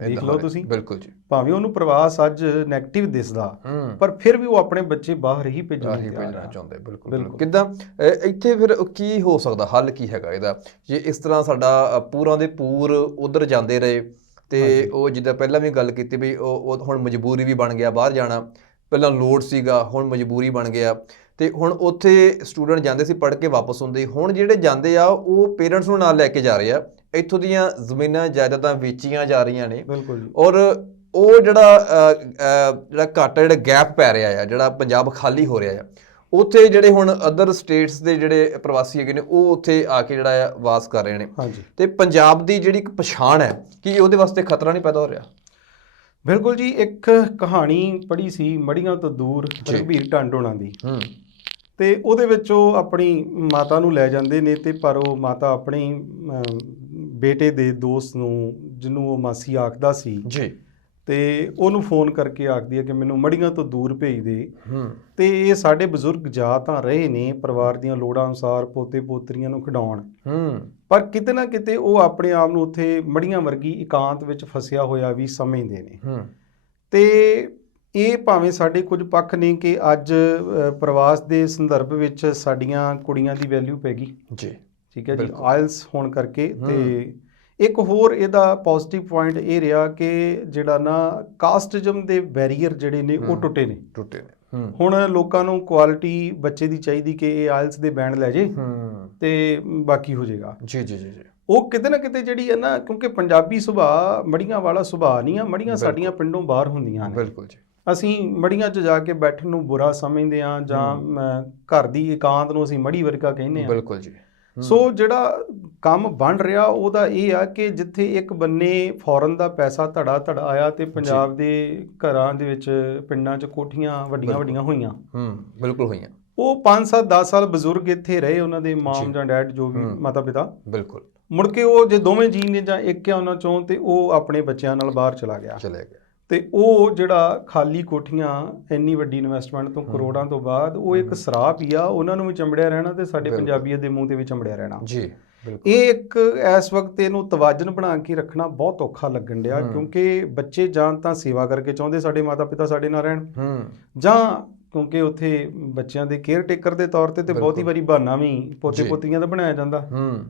ਦੇਖ ਲਓ ਤੁਸੀਂ, ਬਿਲਕੁਲ ਜੀ, ਭਾਵੇਂ ਉਹਨੂੰ ਪ੍ਰਵਾਸ ਅੱਜ ਨੈਗੇਟਿਵ ਦਿਸਦਾ, ਪਰ ਫਿਰ ਵੀ ਉਹ ਆਪਣੇ ਬੱਚੇ ਬਾਹਰ ਹੀ ਭੇਜਣਾ ਚਾਹੁੰਦੇ। ਬਿਲਕੁਲ। ਕਿੱਦਾਂ ਇੱਥੇ ਫਿਰ ਕੀ ਹੋ ਸਕਦਾ, ਹੱਲ ਕੀ ਹੈਗਾ ਇਹਦਾ? ਜੇ ਇਸ ਤਰ੍ਹਾਂ ਸਾਡਾ ਪੂਰਾਂ ਦੇ ਪੂਰ ਉਧਰ ਜਾਂਦੇ ਰਹੇ ਤੇ ਉਹ ਜਿੱਦਾਂ ਪਹਿਲਾਂ ਵੀ ਗੱਲ ਕੀਤੀ ਵੀ ਉਹ ਹੁਣ ਮਜਬੂਰੀ ਵੀ ਬਣ ਗਿਆ ਬਾਹਰ ਜਾਣਾ, ਪਹਿਲਾਂ ਲੋੜ ਸੀਗਾ ਹੁਣ ਮਜਬੂਰੀ ਬਣ ਗਿਆ, ਤੇ ਹੁਣ ਉੱਥੇ ਸਟੂਡੈਂਟ ਜਾਂਦੇ ਸੀ ਪੜ੍ਹ ਕੇ ਵਾਪਸ ਹੁੰਦੇ, ਹੁਣ ਜਿਹੜੇ ਜਾਂਦੇ ਆ ਉਹ ਪੇਰੈਂਟਸ ਨੂੰ ਨਾਲ ਲੈ ਕੇ ਜਾ ਰਹੇ ਆ, ਇੱਥੋਂ ਦੀਆਂ ਜ਼ਮੀਨਾਂ ਜਾਇਦਾਦਾਂ ਵੇਚੀਆਂ ਜਾ ਰਹੀਆਂ ਨੇ। ਬਿਲਕੁਲ ਜੀ। ਔਰ ਉਹ ਜਿਹੜਾ ਘਾਟਾ, ਜਿਹੜਾ ਗੈਪ ਪੈ ਰਿਹਾ ਆ, ਜਿਹੜਾ ਪੰਜਾਬ ਖਾਲੀ ਹੋ ਰਿਹਾ ਆ, ਉੱਥੇ ਜਿਹੜੇ ਹੁਣ ਅਦਰ ਸਟੇਟਸ ਦੇ ਜਿਹੜੇ ਪ੍ਰਵਾਸੀ ਹੈਗੇ ਨੇ ਉਹ ਉੱਥੇ ਆ ਕੇ ਜਿਹੜਾ ਆ ਵਾਸ ਕਰ ਰਹੇ ਨੇ, ਤੇ ਪੰਜਾਬ ਦੀ ਜਿਹੜੀ ਇੱਕ ਪਛਾਣ ਹੈ ਕਿ ਉਹਦੇ ਵਾਸਤੇ ਖਤਰਾ ਨਹੀਂ ਪੈਦਾ ਹੋ ਰਿਹਾ? ਬਿਲਕੁਲ ਜੀ। ਇੱਕ ਕਹਾਣੀ ਪੜ੍ਹੀ ਸੀ ਮੜੀਆਂ ਤੋਂ ਦੂਰ, ਰਘਬੀਰ ਟੰਡ ਹੋਣਾ ਦੀ, ਤੇ ਉਹਦੇ ਵਿੱਚ ਉਹ ਆਪਣੀ ਮਾਤਾ ਨੂੰ ਲੈ ਜਾਂਦੇ ਨੇ, ਤੇ ਪਰ ਉਹ ਮਾਤਾ ਆਪਣੀ ਬੇਟੇ ਦੇ ਦੋਸਤ ਨੂੰ, ਜਿਹਨੂੰ ਉਹ ਮਾਸੀ ਆਖਦਾ ਸੀ ਜੀ, ਤੇ ਉਹਨੂੰ ਫੋਨ ਕਰਕੇ ਆਖਦੀ ਹੈ ਕਿ ਮੈਨੂੰ ਮੜੀਆਂ ਤੋਂ ਦੂਰ ਭੇਜ ਦੇ। ਤੇ ਇਹ ਸਾਡੇ ਬਜ਼ੁਰਗ ਜਾ ਤਾਂ ਰਹੇ ਨੇ ਪਰਿਵਾਰ ਦੀਆਂ ਲੋੜਾਂ ਅਨੁਸਾਰ ਪੋਤੇ ਪੋਤਰੀਆਂ ਨੂੰ ਖਿਡਾਉਣ, ਪਰ ਕਿਤੇ ਨਾ ਕਿਤੇ ਉਹ ਆਪਣੇ ਆਪ ਨੂੰ ਉੱਥੇ ਮੜੀਆਂ ਵਰਗੀ ਇਕਾਂਤ ਵਿੱਚ ਫਸਿਆ ਹੋਇਆ ਵੀ ਸਮਝਦੇ ਨੇ। ਤੇ ਇਹ ਭਾਵੇਂ ਸਾਡੇ ਕੁਝ ਪੱਖ ਨੇ ਕਿ ਅੱਜ ਪ੍ਰਵਾਸ ਦੇ ਸੰਦਰਭ ਵਿੱਚ ਸਾਡੀਆਂ ਕੁੜੀਆਂ ਦੀ ਵੈਲਿਊ ਪੈ ਗਈ ਜੀ, ਠੀਕ ਹੈ ਜੀ, ਆਇਲਸ ਹੋਣ ਕਰਕੇ। ਤੇ ਇੱਕ ਹੋਰ ਇਹਦਾ ਪੋਜ਼ਿਟਿਵ ਪੁਆਇੰਟ ਇਹ ਰਿਹਾ ਕਿ ਜਿਹੜਾ ਨਾ ਕਾਸਟਿਜ਼ਮ ਦੇ ਬੈਰੀਅਰ ਜਿਹੜੇ ਨੇ ਉਹ ਟੁੱਟੇ ਨੇ। ਹੁਣ ਲੋਕਾਂ ਨੂੰ ਕੁਆਲਿਟੀ ਬੱਚੇ ਦੀ ਚਾਹੀਦੀ ਕਿ ਇਹ ਆਇਲਸ ਦੇ ਬੈਂਡ ਲੈ ਜੇ ਤੇ ਬਾਕੀ ਹੋ ਜਾਏਗਾ। ਜੀ ਜੀ ਜੀ। ਉਹ ਕਿਤੇ ਨਾ ਕਿਤੇ ਜਿਹੜੀ ਹੈ ਨਾ, ਕਿਉਂਕਿ ਪੰਜਾਬੀ ਸੁਭਾਅ ਮੜੀਆਂ ਵਾਲਾ ਸੁਭਾਅ ਨਹੀਂ ਆ, ਮੜੀਆਂ ਸਾਡੀਆਂ ਪਿੰਡੋਂ ਬਾਹਰ ਹੁੰਦੀਆਂ ਨੇ। ਬਿਲਕੁਲ ਜੀ। ਅਸੀਂ ਮੜੀਆਂ 'ਚ ਜਾ ਕੇ ਬੈਠਣ ਨੂੰ ਬੁਰਾ ਸਮਝਦੇ ਹਾਂ, ਜਾਂ ਘਰ ਦੀ ਇਕਾਂਤ ਨੂੰ ਅਸੀਂ ਮੜੀ ਵਰਗਾ ਕਹਿੰਦੇ ਹਾਂ। ਬਿਲਕੁਲ ਜੀ। ਸੋ ਜਿਹੜਾ ਕੰਮ ਬਣ ਰਿਹਾ ਉਹਦਾ ਇਹ ਆ ਕਿ ਜਿੱਥੇ ਇੱਕ ਬੰਨੇ ਫੋਰਨ ਦਾ ਪੈਸਾ ਧੜਾ ਧੜਾ ਆਇਆ ਤੇ ਪੰਜਾਬ ਦੇ ਘਰਾਂ ਦੇ ਵਿੱਚ, ਪਿੰਡਾਂ 'ਚ ਕੋਠੀਆਂ ਵੱਡੀਆਂ ਵੱਡੀਆਂ ਹੋਈਆਂ, ਬਿਲਕੁਲ ਹੋਈਆਂ, ਉਹ 5-7 10 ਸਾਲ ਬਜ਼ੁਰਗ ਇੱਥੇ ਰਹੇ, ਉਹਨਾਂ ਦੇ ਮਾਮ ਜਾਂ ਡੈਡ ਜੋ ਵੀ ਮਾਤਾ ਪਿਤਾ, ਬਿਲਕੁਲ, ਮੁੜ ਕੇ ਉਹ ਜੇ ਦੋਵੇਂ ਜੀ ਨੇ ਜਾਂ ਇੱਕ ਆ ਉਹਨਾਂ ਚੋਂ, ਤੇ ਉਹ ਆਪਣੇ ਬੱਚਿਆਂ ਨਾਲ ਬਾਹਰ ਚਲਾ ਗਿਆ। ਤੇ ਉਹ ਜਿਹੜਾ ਖਾਲੀ ਕੋਠੀਆਂ, ਇੰਨੀ ਵੱਡੀ ਇਨਵੈਸਟਮੈਂਟ ਤੋਂ, ਕਰੋੜਾਂ ਤੋਂ ਬਾਅਦ, ਉਹ ਇੱਕ ਸਰਾਪ ਹੀ ਆ, ਉਹਨਾਂ ਨੂੰ ਵੀ ਚੰਬੜਿਆ ਰਹਿਣਾ ਤੇ ਸਾਡੇ ਪੰਜਾਬੀਆਂ ਦੇ ਮੂੰਹ ਤੇ ਵੀ ਚੰਬੜਿਆ ਰਹਿਣਾ ਜੀ। ਇਹ ਇੱਕ ਇਸ ਵਕਤ ਇਹਨੂੰ ਤਵਾਜ਼ਨ ਬਣਾ ਕੇ ਰੱਖਣਾ ਬਹੁਤ ਔਖਾ ਲੱਗਣ ਡਿਆ, ਕਿਉਂਕਿ ਬੱਚੇ ਜਾਂ ਤਾਂ ਸੇਵਾ ਕਰਕੇ ਚਾਹੁੰਦੇ ਸਾਡੇ ਮਾਤਾ ਪਿਤਾ ਸਾਡੇ ਨਾਲ ਰਹਿਣ, ਜਾਂ ਕਿਉਂਕਿ ਉੱਥੇ ਬੱਚਿਆਂ ਦੇ ਕੇਅਰ ਟੇਕਰ ਦੇ ਤੌਰ ਤੇ ਬਹੁਤੀ ਵਾਰੀ ਬਹਾਨਾ ਵੀ ਪੋਤੇ ਪੋਤਰੀਆਂ ਦਾ ਬਣਾਇਆ ਜਾਂਦਾ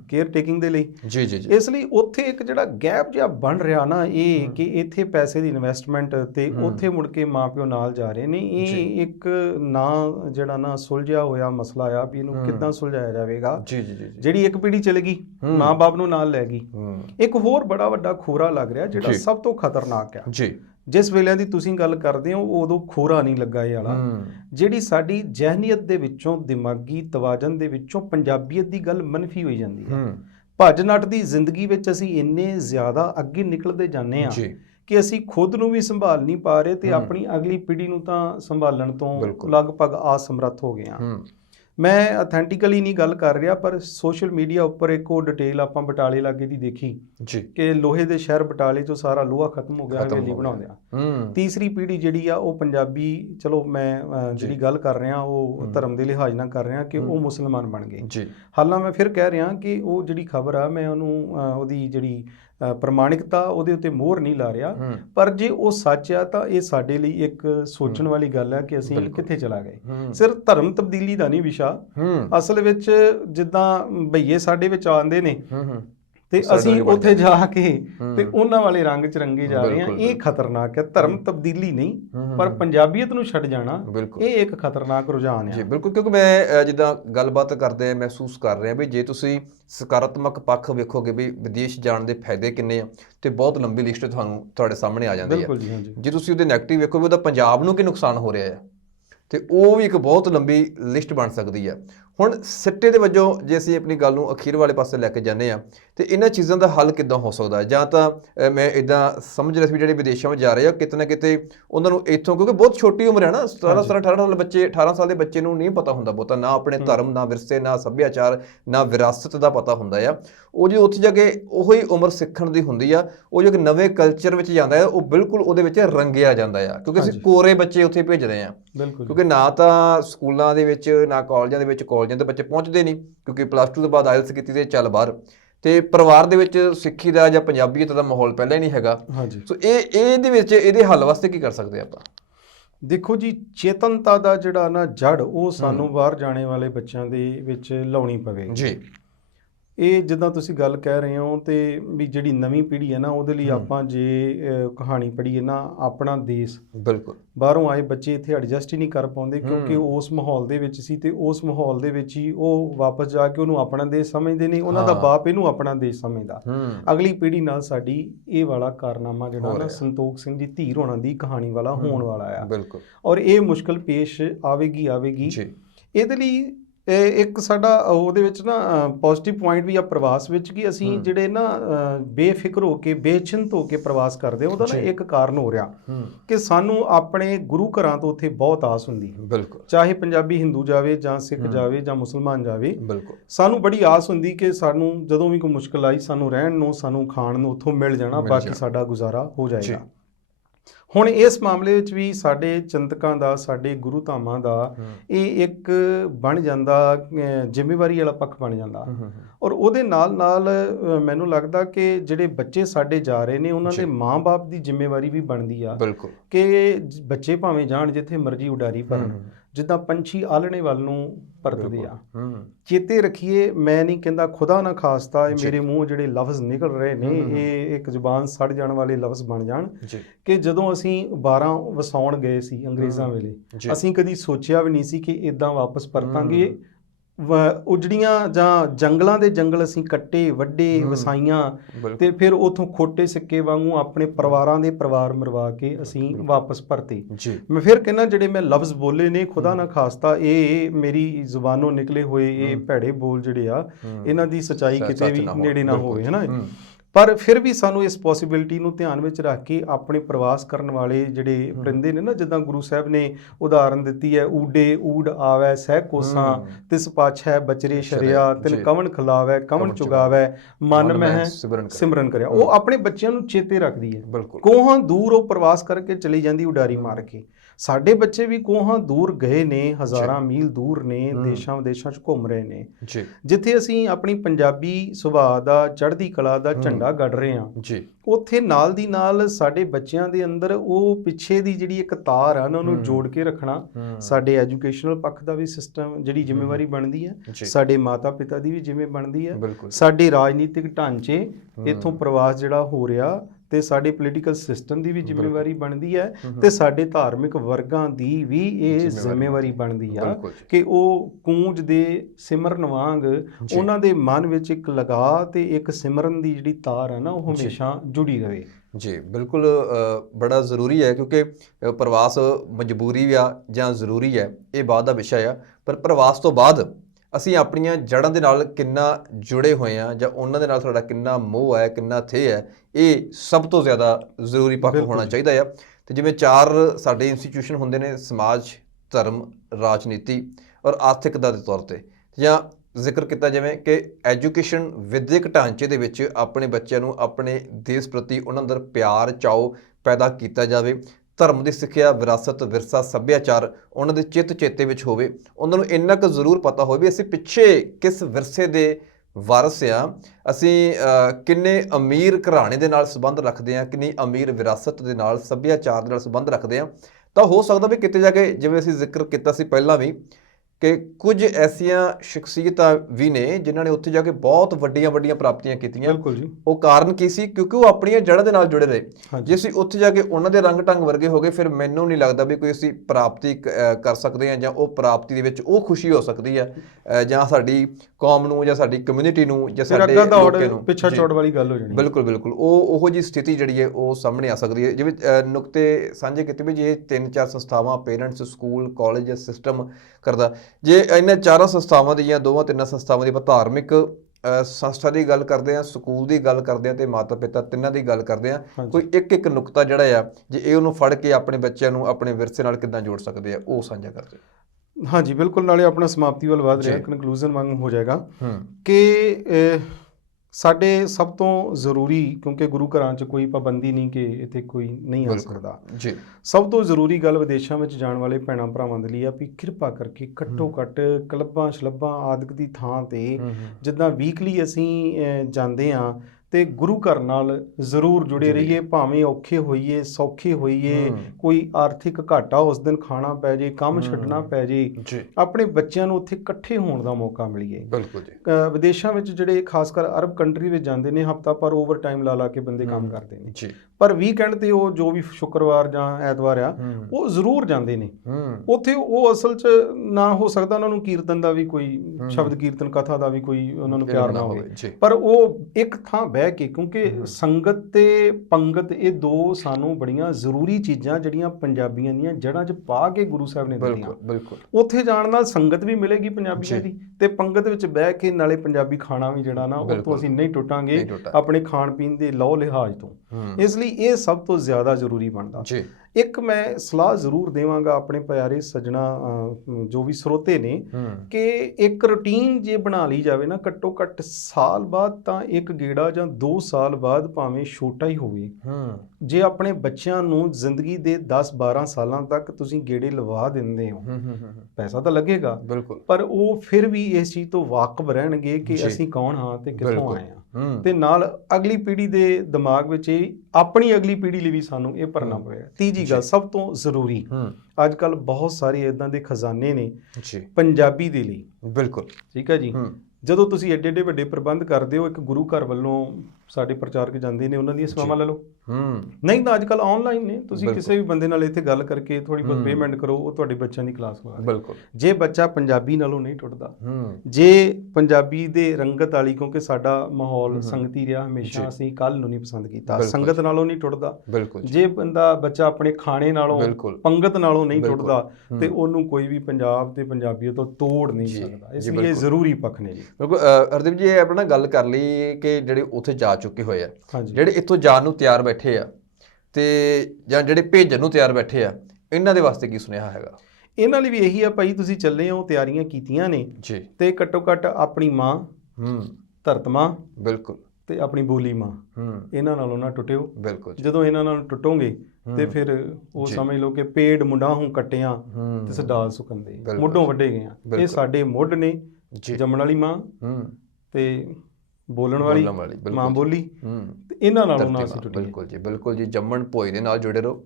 ਕੇਅਰ ਟੇਕਿੰਗ ਦੇ ਲਈ। ਜੀ ਜੀ। ਇਸ ਲਈ ਉੱਥੇ ਇੱਕ ਜਿਹੜਾ ਗੈਪ ਜਿਹਾ ਬਣ ਰਿਹਾ ਨਾ, ਇਹ ਕਿ ਇੱਥੇ ਪੈਸੇ ਦੀ ਇਨਵੈਸਟਮੈਂਟ ਤੇ ਉੱਥੇ ਮੁੜ ਕੇ ਮਾਂ ਪਿਓ ਨਾਲ ਜਾ ਰਹੇ ਨੇ, ਇਹ ਇੱਕ ਨਾ ਜਿਹੜਾ ਨਾ ਸੁਲਝਿਆ ਹੋਇਆ ਮਸਲਾ ਆ ਵੀ ਇਹਨੂੰ ਕਿੱਦਾਂ ਸੁਲਝਾਇਆ ਜਾਵੇਗਾ। ਜੀ ਜੀ ਜੀ। ਜਿਹੜੀ ਇੱਕ ਪੀੜ੍ਹੀ ਚਲੇ ਗਈ, ਮਾਂ ਬਾਪ ਨੂੰ ਨਾਲ ਲੈ ਗਈ। ਇੱਕ ਹੋਰ ਬੜਾ ਵੱਡਾ ਖੋਰਾ ਲੱਗ ਰਿਹਾ ਜਿਹੜਾ ਸਭ ਤੋਂ ਖਤਰਨਾਕ ਆ ਜੀ। ਜਿਸ ਵੇਲੇ ਦੀ ਤੁਸੀਂ ਗੱਲ ਕਰਦੇ ਹੋ ਉਦੋਂ ਖੋਰਾ ਨਹੀਂ ਲੱਗਾ ਇਹ ਵਾਲਾ, ਜਿਹੜੀ ਸਾਡੀ ਜ਼ਹਿਨੀਅਤ ਦੇ ਵਿੱਚੋਂ, ਦਿਮਾਗੀ ਤਵਾਜ਼ਨ ਦੇ ਵਿੱਚੋਂ ਪੰਜਾਬੀਅਤ ਦੀ ਗੱਲ ਮਨਫੀ ਹੋਈ ਜਾਂਦੀ ਹੈ। ਭੱਜ ਨੱਠ ਦੀ ਜ਼ਿੰਦਗੀ ਵਿੱਚ ਅਸੀਂ ਇੰਨੇ ਜ਼ਿਆਦਾ ਅੱਗੇ ਨਿਕਲਦੇ ਜਾਂਦੇ ਹਾਂ ਕਿ ਅਸੀਂ ਖੁਦ ਨੂੰ ਵੀ ਸੰਭਾਲ ਨਹੀਂ ਪਾ ਰਹੇ ਤੇ ਆਪਣੀ ਅਗਲੀ ਪੀੜ੍ਹੀ ਨੂੰ ਤਾਂ ਸੰਭਾਲਣ ਤੋਂ ਲਗਭਗ ਅਸਮਰੱਥ ਹੋ ਗਏ ਹਾਂ। ਮੈਂ ਅਥੈਂਟਿਕਲੀ ਨਹੀਂ ਗੱਲ ਕਰ ਰਿਹਾ, ਪਰ ਸੋਸ਼ਲ ਮੀਡੀਆ ਉੱਪਰ ਇੱਕ ਉਹ ਡਿਟੇਲ ਆਪਾਂ ਬਟਾਲੇ ਲਾਗੇ ਦੀ ਦੇਖੀ ਜੀ ਕਿ ਲੋਹੇ ਦੇ ਸ਼ਹਿਰ ਬਟਾਲੇ 'ਚੋਂ ਸਾਰਾ ਲੋਹਾ ਖਤਮ ਹੋ ਗਿਆ ਹਵੇਲੀ ਬਣਾਉਂਦਿਆਂ। ਤੀਸਰੀ ਪੀੜ੍ਹੀ ਜਿਹੜੀ ਆ ਉਹ ਪੰਜਾਬੀ, ਚਲੋ ਮੈਂ ਜਿਹੜੀ ਗੱਲ ਕਰ ਰਿਹਾ ਉਹ ਧਰਮ ਦੇ ਲਿਹਾਜ਼ ਨਾਲ ਕਰ ਰਿਹਾ ਕਿ ਉਹ ਮੁਸਲਮਾਨ ਬਣ ਗਏ ਜੀ। ਹਾਲਾਂ ਮੈਂ ਫਿਰ ਕਹਿ ਰਿਹਾ ਕਿ ਉਹ ਜਿਹੜੀ ਖਬਰ ਆ, ਮੈਂ ਉਹਨੂੰ ਉਹਦੀ ਜਿਹੜੀ ਪ੍ਰਮਾਣਿਕਤਾ ਉਹਦੇ ਉੱਤੇ ਮੋਹਰ ਨਹੀਂ ਲਾ ਰਿਹਾ, ਪਰ ਜੇ ਉਹ ਸੱਚ ਆ ਤਾਂ ਇਹ ਸਾਡੇ ਲਈ ਇੱਕ ਸੋਚਣ ਵਾਲੀ ਗੱਲ ਹੈ ਕਿ ਅਸੀਂ ਕਿੱਥੇ ਚਲਾ ਗਏ। ਸਿਰਫ ਧਰਮ ਤਬਦੀਲੀ ਦਾ ਨਹੀਂ ਵਿਸ਼ਾ, ਅਸਲ ਵਿੱਚ ਜਿੱਦਾਂ ਭਈਏ ਸਾਡੇ ਵਿੱਚ ਆਉਂਦੇ ਨੇ ਤੇ ਅਸੀਂ ਉੱਥੇ ਜਾ ਕੇ ਤੇ ਉਹਨਾਂ ਵਾਲੇ ਰੰਗ 'ਚ ਰੰਗੇ ਜਾ ਰਹੇ ਹਾਂ। ਇਹ ਖਤਰਨਾਕ ਹੈ। ਧਰਮ ਤਬਦੀਲੀ ਨਹੀਂ, ਪਰ ਪੰਜਾਬੀਅਤ ਨੂੰ ਛੱਡ ਜਾਣਾ, ਇਹ ਇੱਕ ਖਤਰਨਾਕ ਰੁਝਾਨ ਹੈ ਜੀ। ਬਿਲਕੁਲ, ਕਿਉਂਕਿ ਮੈਂ ਜਿੱਦਾਂ ਗੱਲਬਾਤ ਕਰਦੇ ਮਹਿਸੂਸ ਕਰ ਰਿਹਾ ਵੀ ਜੇ ਤੁਸੀਂ ਸਕਾਰਾਤਮਕ ਪੱਖ ਵੇਖੋਗੇ ਵੀ ਵਿਦੇਸ਼ ਜਾਣ ਦੇ ਫਾਇਦੇ ਕਿੰਨੇ ਆ, ਤੇ ਬਹੁਤ ਲੰਬੀ ਲਿਸਟ ਤੁਹਾਡੇ ਸਾਹਮਣੇ ਆ ਜਾਂਦੀ ਹੈ। ਜੇ ਤੁਸੀਂ ਉਹਦੇ ਨੈਗੇਟਿਵ ਵੇਖੋਗੇ ਉਹਦਾ ਪੰਜਾਬ ਨੂੰ ਕੀ ਨੁਕਸਾਨ ਹੋ ਰਿਹਾ ਹੈ, ਤੇ ਉਹ ਵੀ ਇੱਕ ਬਹੁਤ ਲੰਬੀ ਲਿਸਟ ਬਣ ਸਕਦੀ ਹੈ। ਹੁਣ ਸਿੱਟੇ ਦੇ ਵਜੋਂ ਜੇ ਅਸੀਂ ਆਪਣੀ ਗੱਲ ਨੂੰ ਅਖੀਰ ਵਾਲੇ ਪਾਸੇ ਲੈ ਕੇ ਜਾਂਦੇ ਆ ਤੇ ਇਹਨਾਂ ਚੀਜ਼ਾਂ ਦਾ ਹੱਲ ਕਿੱਦਾਂ ਹੋ ਸਕਦਾ ਹੈ? ਜਾਂ ਤਾਂ ਮੈਂ ਇਦਾਂ ਸਮਝ ਰਿਹਾ ਸੀ ਵੀ ਜਿਹੜੇ ਵਿਦੇਸ਼ਾਂ ਵਿੱਚ ਜਾ ਰਹੇ ਆ ਕਿਤੇ ਨਾ ਕਿਤੇ ਉਹਨਾਂ ਨੂੰ ਇੱਥੋਂ, ਕਿਉਂਕਿ ਬਹੁਤ ਛੋਟੀ ਉਮਰ ਹੈ ਨਾ, 17 18 ਸਾਲ ਬੱਚੇ, 18 ਸਾਲ ਦੇ ਬੱਚੇ ਨੂੰ ਨਹੀਂ ਪਤਾ ਹੁੰਦਾ ਬਹੁਤਾ, ਨਾ ਆਪਣੇ ਧਰਮ, ਨਾ ਵਿਰਸੇ, ਨਾ ਸੱਭਿਆਚਾਰ, ਨਾ ਵਿਰਾਸਤ ਦਾ ਪਤਾ ਹੁੰਦਾ ਆ। ਉਹ ਜੇ ਉੱਥੇ ਜਾ ਕੇ ਉਹੀ ਉਮਰ ਸਿੱਖਣ ਦੀ ਹੁੰਦੀ ਆ, ਉਹ ਜੋ ਨਵੇਂ ਕਲਚਰ ਵਿੱਚ ਜਾਂਦਾ ਹੈ ਉਹ ਬਿਲਕੁਲ ਉਹਦੇ ਵਿੱਚ ਰੰਗਿਆ ਜਾਂਦਾ ਆ, ਕਿਉਂਕਿ ਅਸੀਂ ਕੋਰੇ ਬੱਚੇ ਉੱਥੇ ਭੇਜਦੇ ਆ। ਕਿਉਂਕਿ ਨਾ ਤਾਂ ਸਕੂਲਾਂ ਦੇ ਵਿੱਚ, ਨਾ ਕਾਲਜਾਂ ਦੇ ਵਿੱਚ, ਕਾਲਜਾਂ ਦੇ ਬੱਚੇ ਪਹੁੰਚਦੇ ਨਹੀਂ ਕਿਉਂਕਿ +2 ਤੋਂ ਬਾਅਦ ਆਇਲਸ ਕੀਤੀ ਤੇ ਚੱਲ ਬਾਹਰ, ਤੇ ਪਰਿਵਾਰ ਦੇ ਵਿੱਚ ਸਿੱਖੀ ਦਾ ਜਾਂ ਪੰਜਾਬੀਅਤ ਦਾ ਮਾਹੌਲ ਪਹਿਲਾਂ ਹੀ ਨਹੀਂ ਹੈਗਾ। ਸੋ ਇਹਦੇ ਵਿੱਚ ਇਹਦੇ ਹੱਲ ਵਾਸਤੇ ਕੀ ਕਰ ਸਕਦੇ ਆਪਾਂ? ਦੇਖੋ ਜੀ, ਚੇਤਨਤਾ ਦਾ ਜਿਹੜਾ ਨਾ ਜੜ ਉਹ ਸਾਨੂੰ ਬਾਹਰ ਜਾਣੇ ਵਾਲੇ ਬੱਚਿਆਂ ਦੇ ਵਿੱਚ ਲਾਉਣੀ ਪਵੇ ਜੀ। ਇਹ ਜਿੱਦਾਂ ਤੁਸੀਂ ਗੱਲ ਕਹਿ ਰਹੇ ਹੋ ਤੇ ਵੀ ਜਿਹੜੀ ਨਵੀਂ ਪੀੜ੍ਹੀ ਹੈ ਨਾ, ਉਹਦੇ ਲਈ ਆਪਾਂ ਜੇ ਕਹਾਣੀ ਪੜ੍ਹੀਏ ਨਾ, ਆਪਣਾ ਦੇਸ਼, ਬਿਲਕੁਲ ਬਾਹਰੋਂ ਆਏ ਬੱਚੇ ਇੱਥੇ ਐਡਜਸਟ ਹੀ ਨਹੀਂ ਕਰ ਪਾਉਂਦੇ ਕਿਉਂਕਿ ਉਸ ਮਾਹੌਲ ਦੇ ਵਿੱਚ ਸੀ ਤੇ ਉਸ ਮਾਹੌਲ ਦੇ ਵਿੱਚ ਹੀ ਉਹ ਵਾਪਸ ਜਾ ਕੇ ਉਹਨੂੰ ਆਪਣਾ ਦੇਸ਼ ਸਮਝਦੇ ਨੇ, ਉਹਨਾਂ ਦਾ ਬਾਪ ਇਹਨੂੰ ਆਪਣਾ ਦੇਸ਼ ਸਮਝਦਾ। ਅਗਲੀ ਪੀੜ੍ਹੀ ਨਾਲ ਸਾਡੀ ਇਹ ਵਾਲਾ ਕਾਰਨਾਮਾ ਜਿਹੜਾ ਨਾ ਸੰਤੋਖ ਸਿੰਘ ਜੀ ਧੀਰ ਹੋਣਾ ਦੀ ਕਹਾਣੀ ਵਾਲਾ ਹੋਣ ਵਾਲਾ ਆ, ਬਿਲਕੁਲ, ਔਰ ਇਹ ਮੁਸ਼ਕਲ ਪੇਸ਼ ਆਵੇਗੀ ਜੀ। ਇਹਦੇ ਲਈ ਇੱਕ ਸਾਡਾ ਉਹਦੇ ਵਿੱਚ ਨਾ ਪੋਜ਼ਿਟਿਵ ਪੁਆਇੰਟ ਵੀ ਆ ਪ੍ਰਵਾਸ ਵਿੱਚ, ਕਿ ਅਸੀਂ ਜਿਹੜੇ ਨਾ ਬੇਫਿਕਰ ਹੋ ਕੇ, ਬੇਚਿੰਤ ਹੋ ਕੇ ਪ੍ਰਵਾਸ ਕਰਦੇ, ਉਹਦਾ ਨਾ ਇੱਕ ਕਾਰਨ ਹੋ ਰਿਹਾ ਕਿ ਸਾਨੂੰ ਆਪਣੇ ਗੁਰੂ ਘਰਾਂ ਤੋਂ ਉੱਥੇ ਬਹੁਤ ਆਸ ਹੁੰਦੀ, ਬਿਲਕੁਲ, ਚਾਹੇ ਪੰਜਾਬੀ ਹਿੰਦੂ ਜਾਵੇ ਜਾਂ ਸਿੱਖ ਜਾਵੇ ਜਾਂ ਮੁਸਲਮਾਨ ਜਾਵੇ, ਬਿਲਕੁਲ ਸਾਨੂੰ ਬੜੀ ਆਸ ਹੁੰਦੀ ਕਿ ਸਾਨੂੰ ਜਦੋਂ ਵੀ ਕੋਈ ਮੁਸ਼ਕਲ ਆਈ, ਸਾਨੂੰ ਰਹਿਣ ਨੂੰ, ਸਾਨੂੰ ਖਾਣ ਨੂੰ ਉੱਥੋਂ ਮਿਲ ਜਾਣਾ, ਬਾਕੀ ਸਾਡਾ ਗੁਜ਼ਾਰਾ ਹੋ ਜਾਏਗਾ। ਹੁਣ ਇਸ ਮਾਮਲੇ ਵਿੱਚ ਵੀ ਸਾਡੇ ਚਿੰਤਕਾਂ ਦਾ, ਸਾਡੇ ਗੁਰੂ ਧਾਮਾਂ ਦਾ ਇਹ ਇੱਕ ਬਣ ਜਾਂਦਾ, ਜ਼ਿੰਮੇਵਾਰੀ ਵਾਲਾ ਪੱਖ ਬਣ ਜਾਂਦਾ। ਔਰ ਉਹਦੇ ਨਾਲ ਮੈਨੂੰ ਲੱਗਦਾ ਕਿ ਜਿਹੜੇ ਬੱਚੇ ਸਾਡੇ ਜਾ ਰਹੇ ਨੇ, ਉਹਨਾਂ ਦੇ ਮਾਂ-ਬਾਪ ਦੀ ਜ਼ਿੰਮੇਵਾਰੀ ਵੀ ਬਣਦੀ ਆ ਕਿ ਬੱਚੇ ਭਾਵੇਂ ਜਾਣ ਜਿੱਥੇ ਮਰਜ਼ੀ ਉਡਾਰੀ ਭਰਨ, ਜਿੱਦਾਂ ਪੰਛੀ ਆਲਣੇ ਵੱਲ ਨੂੰ ਪਰਤਦੇ ਆ। ਚੇਤੇ ਰੱਖੀਏ, ਮੈਂ ਨਹੀਂ ਕਹਿੰਦਾ ਖੁਦਾ ਨਾ ਖਾਸਤਾ ਇਹ ਮੇਰੇ ਮੂੰਹ ਜਿਹੜੇ ਲਫ਼ਜ਼ ਨਿਕਲ ਰਹੇ ਨੇ ਇਹ ਇੱਕ ਜ਼ੁਬਾਨ ਸੜ ਜਾਣ ਵਾਲੇ ਲਫ਼ਜ਼ ਬਣ ਜਾਣ ਕਿ ਜਦੋਂ ਅਸੀਂ 12 ਵਸਾਉਣ ਗਏ ਸੀ ਅੰਗਰੇਜ਼ਾਂ ਵੇਲੇ, ਅਸੀਂ ਕਦੀ ਸੋਚਿਆ ਵੀ ਨਹੀਂ ਸੀ ਕਿ ਇਦਾਂ ਵਾਪਸ ਪਰਤਾਂਗੇ। ਉਜੜੀਆਂ ਜਾਂ ਜੰਗਲਾਂ ਦੇ ਜੰਗਲ ਅਸੀਂ ਕੱਟੇ, ਵੱਡੇ, ਵਸਾਈਆਂ ਤੇ ਫਿਰ ਉਥੋਂ ਖੋਟੇ ਸਿੱਕੇ ਵਾਂਗੂ ਆਪਣੇ ਪਰਿਵਾਰਾਂ ਦੇ ਪਰਿਵਾਰ ਮਰਵਾ ਕੇ ਅਸੀਂ ਵਾਪਸ ਪਰਤੇ। ਮੈਂ ਫਿਰ ਕਹਿੰਦਾ ਜਿਹੜੇ ਮੈਂ ਲਫ਼ਜ਼ ਬੋਲੇ ਨੇ, ਖੁਦਾ ਨਾ ਖਾਸਤਾ ਇਹ ਮੇਰੀ ਜ਼ੁਬਾਨੋਂ ਨਿਕਲੇ ਹੋਏ ਇਹ ਭੈੜੇ ਬੋਲ ਜਿਹੜੇ ਆ, ਇਹਨਾਂ ਦੀ ਸੱਚਾਈ ਕਿਤੇ ਵੀ ਨੇੜੇ ਨਾ ਹੋਵੇ, ਹੈ ਨਾ। ਪਰ ਫਿਰ ਵੀ ਸਾਨੂੰ ਇਸ ਪੋਸੀਬਿਲਿਟੀ ਨੂੰ ਧਿਆਨ ਵਿੱਚ ਰੱਖ ਕੇ ਆਪਣੇ ਪ੍ਰਵਾਸ ਕਰਨ ਵਾਲੇ ਜਿਹੜੇ ਪਰਿੰਦੇ ਨੇ ਨਾ, ਜਿੱਦਾਂ ਗੁਰੂ ਸਾਹਿਬ ਨੇ ਉਦਾਹਰਨ ਦਿੱਤੀ ਹੈ, ਊਡੇ ਊਡ ਆਵੈ ਸਹਿ ਕੋਸਾਂ, ਤਿਸ ਪਾਛੈ ਬਚਰੇ ਸ਼ਰਿਆ, ਤਿਨ ਕਵਣ ਖਿਲਾਵੈ ਕਵਣ ਚੁਗਾਵੈ, ਮਨ ਮਹਿ ਸਿਮਰਨ ਕਰਿਆ। ਉਹ ਆਪਣੇ ਬੱਚਿਆਂ ਨੂੰ ਚੇਤੇ ਰੱਖਦੀ ਹੈ। ਕੋਹਾਂ ਦੂਰ ਉਹ ਪ੍ਰਵਾਸ ਕਰਕੇ ਚਲੀ ਜਾਂਦੀ ਉਡਾਰੀ ਮਾਰ ਕੇ। ਸਾਡੇ ਬੱਚੇ ਵੀ ਕੋਹਾਂ ਦੂਰ ਗਏ ਨੇ, ਹਜ਼ਾਰਾਂ ਮੀਲ ਦੂਰ ਨੇ, ਦੇਸ਼ਾਂ ਵਿਦੇਸ਼ਾਂ 'ਚ ਘੁੰਮ ਰਹੇ ਨੇ, ਜਿੱਥੇ ਅਸੀਂ ਆਪਣੀ ਪੰਜਾਬੀ ਸੁਭਾਅ ਦਾ, ਚੜ੍ਹਦੀ ਕਲਾ ਦਾ ਝੰਡਾ ਗੱਡ ਰਹੇ ਹਾਂ। ਉੱਥੇ ਨਾਲ ਦੀ ਨਾਲ ਸਾਡੇ ਬੱਚਿਆਂ ਦੇ ਅੰਦਰ ਉਹ ਪਿੱਛੇ ਦੀ ਜਿਹੜੀ ਇੱਕ ਤਾਰ ਆ ਨਾ, ਉਹਨੂੰ ਜੋੜ ਕੇ ਰੱਖਣਾ ਸਾਡੇ ਐਜੂਕੇਸ਼ਨਲ ਪੱਖ ਦਾ ਵੀ ਸਿਸਟਮ ਜਿਹੜੀ ਜ਼ਿੰਮੇਵਾਰੀ ਬਣਦੀ ਹੈ, ਸਾਡੇ ਮਾਤਾ ਪਿਤਾ ਦੀ ਵੀ ਜਿਵੇਂ ਬਣਦੀ ਹੈ, ਸਾਡੇ ਰਾਜਨੀਤਿਕ ਢਾਂਚੇ ਇੱਥੋਂ ਪ੍ਰਵਾਸ ਜਿਹੜਾ ਹੋ ਰਿਹਾ ਤੇ ਸਾਡੇ ਪੋਲੀਟੀਕਲ ਸਿਸਟਮ ਦੀ ਵੀ ਜ਼ਿੰਮੇਵਾਰੀ ਬਣਦੀ ਹੈ, ਤੇ ਸਾਡੇ ਧਾਰਮਿਕ ਵਰਗਾਂ ਦੀ ਵੀ ਇਹ ਜ਼ਿੰਮੇਵਾਰੀ ਬਣਦੀ ਆ ਕਿ ਉਹ ਕੂੰਜ ਦੇ ਸਿਮਰਨ ਵਾਂਗ ਉਹਨਾਂ ਦੇ ਮਨ ਵਿੱਚ ਇੱਕ ਲਗਾਅ ਤੇ ਇੱਕ ਸਿਮਰਨ ਦੀ ਜਿਹੜੀ ਤਾਰ ਹੈ ਨਾ, ਉਹ ਹਮੇਸ਼ਾ ਜੁੜੀ ਰਹੇ। ਜੀ ਬਿਲਕੁਲ, ਬੜਾ ਜ਼ਰੂਰੀ ਹੈ ਕਿਉਂਕਿ ਪ੍ਰਵਾਸ ਮਜਬੂਰੀ ਆ ਜਾਂ ਜ਼ਰੂਰੀ ਹੈ, ਇਹ ਬਾਅਦ ਦਾ ਵਿਸ਼ਾ ਆ। ਪਰ ਪ੍ਰਵਾਸ ਤੋਂ ਬਾਅਦ ਅਸੀਂ ਆਪਣੀਆਂ ਜੜ੍ਹਾਂ ਦੇ ਨਾਲ ਕਿੰਨਾ ਜੁੜੇ ਹੋਏ ਹਾਂ ਜਾਂ ਉਹਨਾਂ ਦੇ ਨਾਲ ਸਾਡਾ ਕਿੰਨਾ ਮੋਹ ਹੈ, ਕਿੰਨਾ ਥੇ ਹੈ, ਇਹ ਸਭ ਤੋਂ ਜ਼ਿਆਦਾ ਜ਼ਰੂਰੀ ਪੱਖ ਹੋਣਾ ਚਾਹੀਦਾ ਆ। ਤੇ ਜਿਵੇਂ 4 ਸਾਡੇ ਇੰਸਟੀਟਿਊਸ਼ਨ ਹੁੰਦੇ ਨੇ, ਸਮਾਜ, ਧਰਮ, ਰਾਜਨੀਤੀ ਔਰ ਆਰਥਿਕਤਾ ਦੇ ਤੌਰ ਤੇ, ਜਾਂ ਜ਼ਿਕਰ ਕੀਤਾ ਜਿਵੇਂ ਕਿ ਐਜੂਕੇਸ਼ਨ, ਵਿਦਿਅਕ ਢਾਂਚੇ ਦੇ ਵਿੱਚ ਆਪਣੇ ਬੱਚਿਆਂ ਨੂੰ ਆਪਣੇ ਦੇਸ਼ ਪ੍ਰਤੀ ਉਹਨਾਂ ਅੰਦਰ ਪਿਆਰ, ਚਾਓ ਪੈਦਾ ਕੀਤਾ ਜਾਵੇ। ਧਰਮ ਦੀ ਸਿੱਖਿਆ, ਵਿਰਾਸਤ, ਵਿਰਸਾ, ਸੱਭਿਆਚਾਰ ਉਹਨਾਂ ਦੇ ਚਿੱਤ ਚੇਤੇ ਵਿੱਚ ਹੋਵੇ। ਉਹਨਾਂ ਨੂੰ ਇੰਨਾ ਕੁ ਜ਼ਰੂਰ ਪਤਾ ਹੋਵੇ ਵੀ ਅਸੀਂ ਪਿੱਛੇ ਕਿਸ ਵਿਰਸੇ ਦੇ ਵਾਰਸ ਹਾਂ, ਅਸੀਂ ਕਿੰਨੇ ਅਮੀਰ ਘਰਾਣੇ ਦੇ ਨਾਲ ਸੰਬੰਧ ਰੱਖਦੇ ਹਾਂ, ਕਿੰਨੀ ਅਮੀਰ ਵਿਰਾਸਤ ਦੇ ਨਾਲ, ਸੱਭਿਆਚਾਰ ਦੇ ਨਾਲ ਸੰਬੰਧ ਰੱਖਦੇ ਹਾਂ। ਤਾਂ ਹੋ ਸਕਦਾ ਵੀ ਕਿਤੇ ਜਾ ਕੇ, ਜਿਵੇਂ ਅਸੀਂ ਜ਼ਿਕਰ ਕੀਤਾ ਸੀ ਪਹਿਲਾਂ ਵੀ, ਕਿ ਕੁਝ ਐਸੀਆਂ ਸ਼ਖਸੀਅਤਾਂ ਵੀ ਨੇ ਜਿਨ੍ਹਾਂ ਨੇ ਉੱਥੇ ਜਾ ਕੇ ਬਹੁਤ ਵੱਡੀਆਂ ਪ੍ਰਾਪਤੀਆਂ ਕੀਤੀਆਂ। ਉਹ ਕਾਰਨ ਕੀ ਸੀ? ਕਿਉਂਕਿ ਉਹ ਆਪਣੀਆਂ ਜੜ੍ਹਾਂ ਦੇ ਨਾਲ ਜੁੜੇ ਰਹੇ। ਜੇ ਅਸੀਂ ਉੱਥੇ ਜਾ ਕੇ ਉਹਨਾਂ ਦੇ ਰੰਗ ਢੰਗ ਵਰਗੇ ਹੋ ਗਏ, ਫਿਰ ਮੈਨੂੰ ਨਹੀਂ ਲੱਗਦਾ ਵੀ ਕੋਈ ਅਸੀਂ ਪ੍ਰਾਪਤੀ ਕਰ ਸਕਦੇ ਹਾਂ, ਜਾਂ ਉਹ ਪ੍ਰਾਪਤੀ ਦੇ ਵਿੱਚ ਉਹ ਖੁਸ਼ੀ ਹੋ ਸਕਦੀ ਹੈ ਜਾਂ ਸਾਡੀ ਕੌਮ ਨੂੰ ਜਾਂ ਸਾਡੀ ਕਮਿਊਨਿਟੀ ਨੂੰ ਜਾਂ ਸਾਡੇ ਲੋਕਾਂ ਨੂੰ ਪਿੱਛਾ ਛੋੜ ਵਾਲੀ ਗੱਲ ਹੋ ਜਾਣੀ। ਬਿਲਕੁਲ ਉਹੋ ਜਿਹੀ ਸਥਿਤੀ ਜਿਹੜੀ ਹੈ ਉਹ ਸਾਹਮਣੇ ਆ ਸਕਦੀ ਹੈ। ਜਿਵੇਂ ਨੁਕਤੇ ਸਾਂਝੇ ਕੀਤੇ ਵੀ, ਜੇ 3-4 ਸੰਸਥਾਵਾਂ, ਪੇਰੈਂਟਸ, ਸਕੂਲ, ਕਾਲਜ ਜਾਂ ਸਿਸਟਮ ਕਰਦਾ, ਜੇ ਇਹਨਾਂ ਚਾਰਾਂ ਸੰਸਥਾਵਾਂ ਦੀ ਜਾਂ ਦੋਵਾਂ ਤਿੰਨਾਂ ਸੰਸਥਾਵਾਂ ਦੀ ਆਪਾਂ ਧਾਰਮਿਕ ਸੰਸਥਾ ਦੀ ਗੱਲ ਕਰਦੇ ਆ, ਸਕੂਲ ਦੀ ਗੱਲ ਕਰਦੇ ਆ ਤੇ ਮਾਤਾ ਪਿਤਾ ਤਿੰਨਾਂ ਦੀ ਗੱਲ ਕਰਦੇ ਆ, ਕੋਈ ਇੱਕ ਨੁਕਤਾ ਜਿਹੜਾ ਆ ਜੇ ਇਹ ਉਹਨੂੰ ਫੜ ਕੇ ਆਪਣੇ ਬੱਚਿਆਂ ਨੂੰ ਆਪਣੇ ਵਿਰਸੇ ਨਾਲ ਕਿੱਦਾਂ ਜੋੜ ਸਕਦੇ ਆ ਉਹ ਸਾਂਝਾ ਕਰਦੇ। ਹਾਂਜੀ ਬਿਲਕੁਲ, ਨਾਲੇ ਆਪਣਾ ਸਮਾਪਤੀ ਵੱਲ ਵਧ ਰਿਹਾ, ਕਨਕਲੂਜਨ ਵਾਂਗ ਹੋ ਜਾਏਗਾ ਕਿ ਸਾਡੇ ਸਭ ਤੋਂ ਜ਼ਰੂਰੀ, ਕਿਉਂਕਿ ਗੁਰੂ ਘਰਾਂ 'ਚ ਕੋਈ ਪਾਬੰਦੀ ਨਹੀਂ ਕਿ ਇੱਥੇ ਕੋਈ ਨਹੀਂ ਆ ਸਕਦਾ ਜੀ, ਸਭ ਤੋਂ ਜ਼ਰੂਰੀ ਗੱਲ ਵਿਦੇਸ਼ਾਂ ਵਿੱਚ ਜਾਣ ਵਾਲੇ ਭੈਣਾਂ ਭਰਾਵਾਂ ਦੇ ਲਈ ਆ ਵੀ ਕਿਰਪਾ ਕਰਕੇ ਘੱਟੋ ਘੱਟ ਕਲੱਬਾਂ ਸ਼ਲੱਬਾਂ ਆਦਿਕ ਦੀ ਥਾਂ ਤੇ ਜਿੱਦਾਂ ਵੀਕਲੀ ਅਸੀਂ ਜਾਂਦੇ ਹਾਂ ਤੇ ਗੁਰੂ ਘਰ ਨਾਲ ਜ਼ਰੂਰ ਜੁੜੇ ਰਹੀਏ, ਭਾਵੇਂ ਔਖੇ ਹੋਈਏ ਸੌਖੇ ਹੋਈਏ, ਕੋਈ ਆਰਥਿਕ ਘਾਟਾ ਉਸ ਦਿਨ ਖਾਣਾ ਪੈ ਜੇ, ਕੰਮ ਛੱਡਣਾ ਪੈ ਜੇ, ਆਪਣੇ ਬੱਚਿਆਂ ਨੂੰ ਉੱਥੇ ਇਕੱਠੇ ਹੋਣ ਦਾ ਮੌਕਾ ਮਿਲੀਏ। ਬਿਲਕੁਲ ਜੀ, ਵਿਦੇਸ਼ਾਂ ਵਿੱਚ ਜਿਹੜੇ ਖਾਸ ਕਰ ਅਰਬ ਕੰਟਰੀ ਵਿੱਚ ਜਾਂਦੇ ਨੇ ਹਫ਼ਤਾ ਪਰ ਓਵਰ ਟਾਈਮ ਲਾ ਕੇ ਬੰਦੇ ਕੰਮ ਕਰਦੇ ਨੇ ਜੀ, ਪਰ ਵੀਕਐਂਡ ਤੇ ਉਹ ਜੋ ਵੀ ਸ਼ੁੱਕਰਵਾਰ ਜਾਂ ਐਤਵਾਰ ਆ ਉਹ ਜ਼ਰੂਰ ਜਾਂਦੇ ਨੇ ਉੱਥੇ। ਉਹ ਅਸਲ 'ਚ ਨਾ ਹੋ ਸਕਦਾ ਉਹਨਾਂ ਨੂੰ ਕੀਰਤਨ ਦਾ ਵੀ ਕੋਈ ਸ਼ਬਦ ਕੀਰਤਨ ਕਥਾ ਦਾ ਵੀ ਕੋਈ ਉਹਨਾਂ ਨੂੰ ਪਿਆਰ ਨਾ ਹੋਵੇ, ਪਰ ਉਹ ਇੱਕ ਥਾਂ ਬਹਿ ਕੇ, ਕਿਉਂਕਿ ਸੰਗਤ ਤੇ ਪੰਗਤ ਇਹ ਦੋ ਸਾਨੂੰ ਬੜੀਆਂ ਜ਼ਰੂਰੀ ਚੀਜ਼ਾਂ ਜਿਹੜੀਆਂ ਪੰਜਾਬੀਆਂ ਦੀਆਂ ਜੜ੍ਹਾਂ 'ਚ ਪਾ ਕੇ ਗੁਰੂ ਸਾਹਿਬ ਨੇ ਦਿੱਤੀਆਂ। ਬਿਲਕੁਲ, ਉੱਥੇ ਜਾਣ ਨਾਲ ਸੰਗਤ ਵੀ ਮਿਲੇਗੀ ਪੰਜਾਬੀਆਂ ਦੀ ਤੇ ਪੰਗਤ ਵਿੱਚ ਬਹਿ ਕੇ ਨਾਲੇ ਪੰਜਾਬੀ ਖਾਣਾ ਵੀ ਜਿਹੜਾ ਨਾ ਉਹ ਤੋਂ ਅਸੀਂ ਨਹੀਂ ਟੁੱਟਾਂਗੇ ਆਪਣੇ ਖਾਣ ਪੀਣ ਦੇ ਲਓ ਲਿਹਾਜ਼ ਤੋਂ। ਇਸ ਲਈ ਇਹ ਸਭ ਤੋਂ ਜ਼ਿਆਦਾ ਜ਼ਰੂਰੀ ਬਣਦਾ। ਇੱਕ ਮੈਂ ਸਲਾਹ ਜ਼ਰੂਰ ਦੇਵਾਂਗਾ ਆਪਣੇ ਪਿਆਰੇ ਸੱਜਣਾ ਜੋ ਵੀ ਸਰੋਤੇ ਨੇ ਕਿ ਇੱਕ ਰੂਟੀਨ ਜੇ ਬਣਾ ਲਈ ਜਾਵੇ ਨਾ, ਘੱਟੋ ਘੱਟ ਸਾਲ ਬਾਅਦ ਤਾਂ ਇੱਕ ਗੇੜਾ ਜਾਂ 2 ਸਾਲ ਬਾਅਦ ਭਾਵੇਂ ਛੋਟਾ ਹੀ ਹੋਵੇ, ਜੇ ਆਪਣੇ ਬੱਚਿਆਂ ਨੂੰ ਜ਼ਿੰਦਗੀ ਦੇ 10-12 ਸਾਲਾਂ ਤੱਕ ਤੁਸੀਂ ਗੇੜੇ ਲਵਾ ਦਿੰਦੇ ਹੋ, ਪੈਸਾ ਤਾਂ ਲੱਗੇਗਾ ਬਿਲਕੁਲ, ਪਰ ਉਹ ਫਿਰ ਵੀ ਇਸ ਚੀਜ਼ ਤੋਂ ਵਾਕਿਫ ਰਹਿਣਗੇ ਕਿ ਅਸੀਂ ਕੌਣ ਹਾਂ ਤੇ ਕਿੱਥੋਂ ਆਏ ਹਾਂ, ਤੇ ਨਾਲ ਅਗਲੀ ਪੀੜ੍ਹੀ ਦੇ ਦਿਮਾਗ ਵਿੱਚ ਇਹ ਆਪਣੀ ਅਗਲੀ ਪੀੜ੍ਹੀ ਲਈ ਵੀ ਸਾਨੂੰ ਇਹ ਭਰਨਾ ਪਵੇਗਾ। ਤੀਜੀ ਗੱਲ ਸਭ ਤੋਂ ਜ਼ਰੂਰੀ, ਅੱਜ ਕੱਲ੍ਹ ਬਹੁਤ ਸਾਰੇ ਇੱਦਾਂ ਦੇ ਖਜ਼ਾਨੇ ਨੇ ਪੰਜਾਬੀ ਦੇ ਲਈ। ਬਿਲਕੁਲ ਠੀਕ ਹੈ ਜੀ, ਜਦੋਂ ਤੁਸੀਂ ਐਡੇ ਐਡੇ ਵੱਡੇ ਪ੍ਰਬੰਧ ਕਰਦੇ ਹੋ, ਇੱਕ ਗੁਰੂ ਘਰ ਵੱਲੋਂ ਸਾਡੇ ਪ੍ਰਚਾਰਕ ਜਾਂਦੇ ਨੇ, ਉਹਨਾਂ ਦੀਆਂ ਸੇਵਾਵਾਂ ਲੈ ਲਓ। ਨਹੀਂ ਤਾਂ ਅੱਜ ਕੱਲ੍ਹ ਆਨਲਾਈਨ ਨੇ, ਤੁਸੀਂ ਕਿਸੇ ਵੀ ਬੰਦੇ ਨਾਲ ਇੱਥੇ ਗੱਲ ਕਰਕੇ ਥੋੜ੍ਹੀ ਬਹੁਤ ਪੇਮੈਂਟ ਕਰੋ, ਉਹ ਤੁਹਾਡੇ ਬੱਚਿਆਂ ਦੀ ਕਲਾਸ ਲਗਾ। ਬਿਲਕੁਲ, ਜੇ ਬੱਚਾ ਪੰਜਾਬੀ ਨਾਲੋਂ ਨਹੀਂ ਟੁੱਟਦਾ, ਜੇ ਪੰਜਾਬੀ ਦੇ ਰੰਗਤ ਵਾਲੀ, ਕਿਉਂਕਿ ਸਾਡਾ ਮਾਹੌਲ ਸੰਗਤੀ ਰਿਹਾ ਹਮੇਸ਼ਾ, ਅਸੀਂ ਕੱਲ੍ਹ ਨੂੰ ਨਹੀਂ ਪਸੰਦ ਕੀਤਾ, ਸੰਗਤ ਨਾਲੋਂ ਨਹੀਂ ਟੁੱਟਦਾ। ਜੇ ਬੱਚਾ ਆਪਣੇ ਖਾਣੇ ਨਾਲੋਂ ਪੰਗਤ ਨਾਲੋਂ ਨਹੀਂ ਟੁੱਟਦਾ ਤੇ ਉਹਨੂੰ ਕੋਈ ਵੀ ਪੰਜਾਬ ਤੇ ਪੰਜਾਬੀਅਤ ਤੋਂ ਤੋੜ ਨਹੀਂ ਸਕਦਾ। ਇਸ ਲਈ ਇਹ ਜ਼ਰੂਰੀ ਪੱਖ ਨੇ ਜੀ। ਬਿਲਕੁਲ ਹਰਦੀਪ ਜੀ, ਇਹ ਆਪਣਾ ਗੱਲ ਕਰ ਲਈ ਕਿ ਜਿਹੜੇ ਉੱਥੇ ਜਾ ਚੁੱਕੇ ਹੋਏ ਆ, ਜਿਹੜੇ ਇੱਥੋਂ ਜਾਣ ਨੂੰ ਤਿਆਰ ਬੈਠੇ ਆ ਤੇ ਜਾਂ ਜਿਹੜੇ ਭੇਜਣ ਨੂੰ ਤਿਆਰ ਬੈਠੇ ਆ, ਇਹਨਾਂ ਦੇ ਵਾਸਤੇ ਕੀ ਸੁਨੇਹਾ ਹੈਗਾ? ਇਹਨਾਂ ਲਈ ਵੀ ਇਹੀ ਆ ਭਾਈ, ਤੁਸੀਂ ਚੱਲੇ ਹੋ, ਤਿਆਰੀਆਂ ਕੀਤੀਆਂ ਨੇ ਜੀ, ਤੇ ਘੱਟੋ ਘੱਟ ਆਪਣੀ ਮਾਂ ਧਰਤ ਮਾਂ ਬਿਲਕੁਲ ਤੇ ਆਪਣੀ ਬੋਲੀ ਮਾਂ, ਇਹਨਾਂ ਨਾਲੋਂ ਨਾ ਟੁੱਟਿਓ। ਬਿਲਕੁਲ, ਜਦੋਂ ਇਹਨਾਂ ਨਾਲ ਟੁੱਟੋਗੇ ਤੇ ਫਿਰ ਉਹ ਸਮਝ ਲਓ ਕਿ ਪੇੜ ਮੁੰਡਾ ਹੂੰ ਕੱਟਿਆਂ ਤੇ ਸਡਾਲ ਸੁਕੰਦੇ, ਮੁੱਢੋਂ ਵੱਡੇ ਗਏ ਆ। ਇਹ ਸਾਡੇ ਮੁੱਢ ਨੇ, ਜੰਮਣ ਵਾਲੀ ਮਾਂ ਤੇ ਬੋਲਣ ਵਾਲੀ ਮਾਂ ਬੋਲੀ, ਤੇ ਇਹਨਾਂ ਨਾਲੋਂ ਨਾ ਅਸੀਂ ਟੁੱਟੀਏ। ਬਿਲਕੁਲ ਜੀ, ਬਿਲਕੁਲ ਜੀ, ਜੰਮਣ ਭੋਏ ਦੇ ਨਾਲ ਜੁੜੇ ਰਹੋ,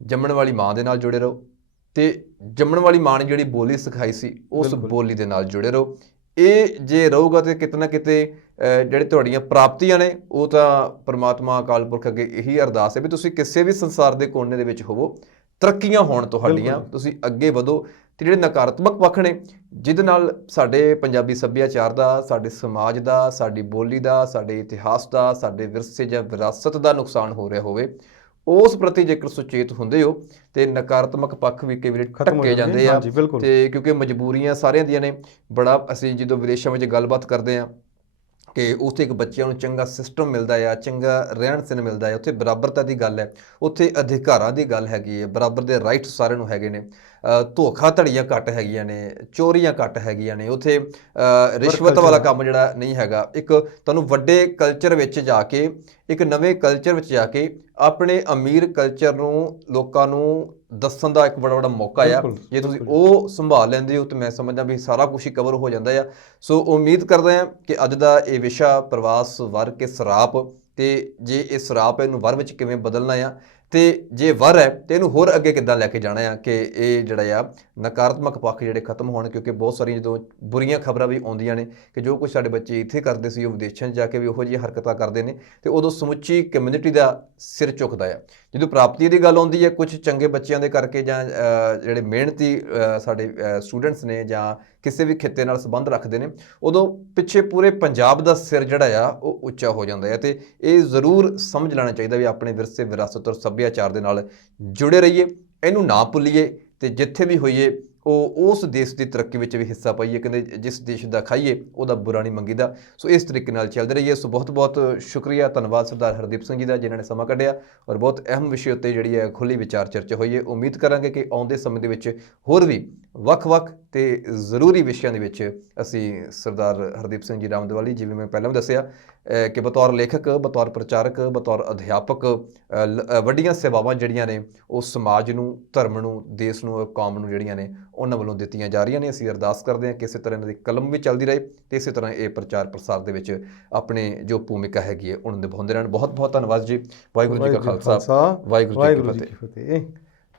ਜੰਮਣ ਵਾਲੀ ਮਾਂ ਦੇ ਨਾਲ ਜੁੜੇ ਰਹੋ, ਤੇ ਜੰਮਣ ਵਾਲੀ ਮਾਂ ਨੇ ਜਿਹੜੀ ਬੋਲੀ ਸਿਖਾਈ ਸੀ ਉਸ ਬੋਲੀ ਦੇ ਨਾਲ ਜੁੜੇ ਰਹੋ। ਇਹ ਜੇ ਰਹੂਗਾ ਤੇ ਕਿਤੇ ਨਾ ਕਿਤੇ ਜਿਹੜੇ ਤੁਹਾਡੀਆਂ ਪ੍ਰਾਪਤੀਆਂ ਨੇ ਉਹ ਤਾਂ ਪਰਮਾਤਮਾ ਅਕਾਲ ਪੁਰਖ ਅੱਗੇ ਇਹੀ ਅਰਦਾਸ ਹੈ ਵੀ ਤੁਸੀਂ ਕਿਸੇ ਵੀ ਸੰਸਾਰ ਦੇ ਕੋਨੇ ਦੇ ਵਿੱਚ ਹੋਵੋ, ਤਰੱਕੀਆਂ ਹੋਣ ਤੁਹਾਡੀਆਂ, ਤੁਸੀਂ ਅੱਗੇ ਵਧੋ। ਤੇ ਜਿਹੜੇ ਨਕਾਰਾਤਮਕ ਪੱਖ ਨੇ ਜਿਹਦੇ ਨਾਲ ਸਾਡੇ ਪੰਜਾਬੀ ਸੱਭਿਆਚਾਰ ਦਾ, ਸਾਡੇ ਸਮਾਜ ਦਾ, ਸਾਡੀ ਬੋਲੀ ਦਾ, ਸਾਡੇ ਇਤਿਹਾਸ ਦਾ, ਸਾਡੇ ਵਿਰਸੇ ਜਾਂ ਵਿਰਾਸਤ ਦਾ ਨੁਕਸਾਨ ਹੋ ਰਿਹਾ ਹੋਵੇ, ਉਸ ਪ੍ਰਤੀ ਜੇਕਰ ਸੁਚੇਤ ਹੁੰਦੇ ਹੋ ਤੇ ਨਕਾਰਾਤਮਕ ਪੱਖ ਵੀ ਕਈ ਵਾਰੀ ਢੱਕੇ ਜਾਂਦੇ ਆ। ਤੇ ਕਿਉਂਕਿ ਮਜਬੂਰੀਆਂ ਸਾਰਿਆਂ ਦੀਆਂ ਨੇ, ਬੜਾ ਅਸੀਂ ਜਦੋਂ ਵਿਦੇਸ਼ਾਂ ਵਿੱਚ ਗੱਲਬਾਤ ਕਰਦੇ ਹਾਂ ਕਿ ਉੱਥੇ ਇੱਕ ਬੱਚਿਆਂ ਨੂੰ ਚੰਗਾ ਸਿਸਟਮ ਮਿਲਦਾ ਆ, ਚੰਗਾ ਰਹਿਣ ਸਹਿਣ ਮਿਲਦਾ ਹੈ, ਉੱਥੇ ਬਰਾਬਰਤਾ ਦੀ ਗੱਲ ਹੈ, ਉੱਥੇ ਅਧਿਕਾਰਾਂ ਦੀ ਗੱਲ ਹੈਗੀ ਹੈ, ਬਰਾਬਰ ਦੇ ਰਾਈਟ ਸਾਰਿਆਂ ਨੂੰ ਹੈਗੇ ਨੇ, ਧੋਖਾਧੜੀਆਂ ਘੱਟ ਹੈਗੀਆਂ ਨੇ, ਚੋਰੀਆਂ ਘੱਟ ਹੈਗੀਆਂ ਨੇ, ਉੱਥੇ ਰਿਸ਼ਵਤ ਵਾਲਾ ਕੰਮ ਜਿਹੜਾ ਨਹੀਂ ਹੈਗਾ। ਇੱਕ ਤੁਹਾਨੂੰ ਵੱਡੇ ਕਲਚਰ ਵਿੱਚ ਜਾ ਕੇ, ਇੱਕ ਨਵੇਂ ਕਲਚਰ ਵਿੱਚ ਜਾ ਕੇ ਆਪਣੇ ਅਮੀਰ ਕਲਚਰ ਨੂੰ ਲੋਕਾਂ ਨੂੰ ਦੱਸਣ ਦਾ ਇੱਕ ਬੜਾ ਮੌਕਾ ਆ। ਜੇ ਤੁਸੀਂ ਉਹ ਸੰਭਾਲ ਲੈਂਦੇ ਹੋ ਤਾਂ ਮੈਂ ਸਮਝਦਾ ਵੀ ਸਾਰਾ ਕੁਛ ਹੀ ਕਵਰ ਹੋ ਜਾਂਦਾ ਆ। ਸੋ ਉਮੀਦ ਕਰਦੇ ਹਾਂ ਕਿ ਅੱਜ ਦਾ ਇਹ ਵਿਸ਼ਾ ਪ੍ਰਵਾਸ ਵਰ ਕੇ ਸਰਾਪ, ਤੇ ਜੇ ਇਹ ਸਰਾਪ ਇਹਨੂੰ ਵਰ ਵਿੱਚ ਕਿਵੇਂ ਬਦਲਣਾ ਆ, ਤੇ ਜੇ ਵਰ ਹੈ ਤੇ ਇਹਨੂੰ ਹੋਰ ਅੱਗੇ ਕਿੱਦਾਂ ਲੈ ਕੇ ਜਾਣਾ ਆ ਕਿ ਇਹ ਜਿਹੜਾ ਆ ਨਕਾਰਾਤਮਕ ਪੱਖ ਜਿਹੜੇ ਖਤਮ ਹੋਣ। ਕਿਉਂਕਿ ਬਹੁਤ ਸਾਰੀਆਂ ਜਦੋਂ ਬੁਰੀਆਂ ਖਬਰਾਂ ਵੀ ਆਉਂਦੀਆਂ ਨੇ ਕਿ ਜੋ ਕੁਝ ਸਾਡੇ ਬੱਚੇ ਇੱਥੇ ਕਰਦੇ ਸੀ ਉਹ ਵਿਦੇਸ਼ਾਂ 'ਚ ਜਾ ਕੇ ਵੀ ਉਹੋ ਜਿਹੀਆਂ ਹਰਕਤਾਂ ਕਰਦੇ ਨੇ, ਤੇ ਉਦੋਂ ਸਮੁੱਚੀ ਕਮਿਊਨਿਟੀ ਦਾ ਸਿਰ ਝੁਕਦਾ ਆ। ਜਦੋਂ ਪ੍ਰਾਪਤੀ ਦੀ ਗੱਲ ਆਉਂਦੀ ਹੈ ਕੁਝ ਚੰਗੇ ਬੱਚਿਆਂ ਦੇ ਕਰਕੇ, ਜਾਂ ਜਿਹੜੇ ਮਿਹਨਤੀ ਸਾਡੇ ਸਟੂਡੈਂਟਸ ਨੇ ਜਾਂ ਕਿਸੇ ਵੀ ਖਿੱਤੇ ਨਾਲ ਸੰਬੰਧ ਰੱਖਦੇ ਨੇ, ਉਦੋਂ ਪਿੱਛੇ ਪੂਰੇ ਪੰਜਾਬ ਦਾ ਸਿਰ ਜਿਹੜਾ ਆ ਉਹ ਉੱਚਾ ਹੋ ਜਾਂਦਾ ਹੈ। ਤੇ ਇਹ ਜ਼ਰੂਰ ਸਮਝ ਲੈਣਾ ਚਾਹੀਦਾ ਵੀ ਆਪਣੇ ਵਿਰਸੇ ਵਿਰਾਸਤ ਔਰ ਸੱਭਿਆਚਾਰ ਦੇ ਨਾਲ ਜੁੜੇ ਰਹੀਏ, ਇਹਨੂੰ ਨਾ ਭੁੱਲੀਏ, ਤੇ ਜਿੱਥੇ ਵੀ ਹੋਈਏ ਉਹ ਉਸ ਦੇਸ਼ ਦੀ ਤਰੱਕੀ ਵਿੱਚ ਵੀ ਹਿੱਸਾ ਪਾਈਏ। ਕਹਿੰਦੇ ਜਿਸ ਦੇਸ਼ ਦਾ ਖਾਈਏ ਉਹਦਾ ਬੁਰਾ ਨਹੀਂ ਮੰਗੀਦਾ। ਸੋ ਇਸ ਤਰੀਕੇ ਨਾਲ ਚੱਲਦੇ ਰਹੀਏ। ਸੋ ਬਹੁਤ ਬਹੁਤ ਸ਼ੁਕਰੀਆ, ਧੰਨਵਾਦ ਸਰਦਾਰ ਹਰਦੀਪ ਸਿੰਘ ਜੀ ਦਾ, ਜਿਨ੍ਹਾਂ ਨੇ ਸਮਾਂ ਕੱਢਿਆ ਔਰ ਬਹੁਤ ਅਹਿਮ ਵਿਸ਼ੇ ਉੱਤੇ ਜਿਹੜੀ ਹੈ ਖੁੱਲ੍ਹੀ ਵਿਚਾਰ ਚਰਚਾ ਹੋਈ ਹੈ। ਉਮੀਦ ਕਰਾਂਗੇ ਕਿ ਆਉਂਦੇ ਸਮੇਂ ਦੇ ਵਿੱਚ ਹੋਰ ਵੀ ਵੱਖ-ਵੱਖ ਤੇ ਜ਼ਰੂਰੀ ਵਿਸ਼ਿਆਂ ਦੇ ਵਿੱਚ ਅਸੀਂ ਸਰਦਾਰ ਹਰਦੀਪ ਸਿੰਘ ਜੀ ਰਾਮਦਵਾਲੀ, ਜਿਵੇਂ ਮੈਂ ਪਹਿਲਾਂ ਵੀ ਦੱਸਿਆ ਕਿ ਬਤੌਰ ਲੇਖਕ, ਬਤੌਰ ਪ੍ਰਚਾਰਕ, ਬਤੌਰ ਅਧਿਆਪਕ ਵੱਡੀਆਂ ਸੇਵਾਵਾਂ ਜਿਹੜੀਆਂ ਨੇ ਉਹ ਸਮਾਜ ਨੂੰ, ਧਰਮ ਨੂੰ, ਦੇਸ਼ ਨੂੰ, ਕੌਮ ਨੂੰ ਜਿਹੜੀਆਂ ਨੇ ਉਹਨਾਂ ਵੱਲੋਂ ਦਿੱਤੀਆਂ ਜਾ ਰਹੀਆਂ ਨੇ। ਅਸੀਂ ਅਰਦਾਸ ਕਰਦੇ ਹਾਂ ਕਿ ਇਸੇ ਤਰ੍ਹਾਂ ਇਹਨਾਂ ਦੀ ਕਲਮ ਵੀ ਚੱਲਦੀ ਰਹੇ ਤੇ ਇਸੇ ਤਰ੍ਹਾਂ ਇਹ ਪ੍ਰਚਾਰ ਪ੍ਰਸਾਰ ਦੇ ਵਿੱਚ ਆਪਣੇ ਜੋ ਭੂਮਿਕਾ ਹੈਗੀ ਹੈ ਉਹਨੂੰ ਨਿਭਾਉਂਦੇ ਰਹਿਣ। ਬਹੁਤ ਬਹੁਤ ਧੰਨਵਾਦ ਜੀ। ਵਾਹਿਗੁਰੂ ਜੀ ਕਾ ਖਾਲਸਾ, ਵਾਹਿਗੁਰੂ ਜੀ ਕੀ ਫਤਿਹ।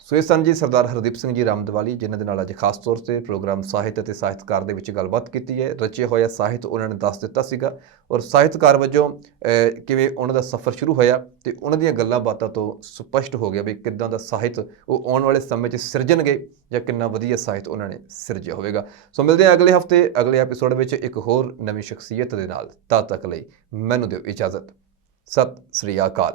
ਸੋ ਇਹ ਸਨ ਜੀ ਸਰਦਾਰ ਹਰਦੀਪ ਸਿੰਘ ਜੀ ਰਾਮਦਵਾਲੀ, ਜਿਨ੍ਹਾਂ ਦੇ ਨਾਲ ਅੱਜ ਖਾਸ ਤੌਰ 'ਤੇ ਪ੍ਰੋਗਰਾਮ ਸਾਹਿਤ ਅਤੇ ਸਾਹਿਤਕਾਰ ਦੇ ਵਿੱਚ ਗੱਲਬਾਤ ਕੀਤੀ ਹੈ। ਰਚਿਆ ਹੋਇਆ ਸਾਹਿਤ ਉਹਨਾਂ ਨੇ ਦੱਸ ਦਿੱਤਾ ਸੀਗਾ ਔਰ ਸਾਹਿਤਕਾਰ ਵਜੋਂ ਕਿਵੇਂ ਉਹਨਾਂ ਦਾ ਸਫ਼ਰ ਸ਼ੁਰੂ ਹੋਇਆ ਤੇ ਉਹਨਾਂ ਦੀਆਂ ਗੱਲਾਂ ਬਾਤਾਂ ਤੋਂ ਸਪਸ਼ਟ ਹੋ ਗਿਆ ਵੀ ਕਿੱਦਾਂ ਦਾ ਸਾਹਿਤ ਉਹ ਆਉਣ ਵਾਲੇ ਸਮੇਂ 'ਚ ਸਿਰਜਣਗੇ ਜਾਂ ਕਿੰਨਾ ਵਧੀਆ ਸਾਹਿਤ ਉਹਨਾਂ ਨੇ ਸਿਰਜਿਆ ਹੋਵੇਗਾ। ਸੋ ਮਿਲਦੇ ਹਾਂ ਅਗਲੇ ਹਫ਼ਤੇ ਅਗਲੇ ਐਪੀਸੋਡ ਵਿੱਚ ਇੱਕ ਹੋਰ ਨਵੀਂ ਸ਼ਖਸੀਅਤ ਦੇ ਨਾਲ। ਤਦ ਤੱਕ ਲਈ ਮੈਨੂੰ ਦਿਓ ਇਜਾਜ਼ਤ। ਸਤਿ ਸ੍ਰੀ ਅਕਾਲ।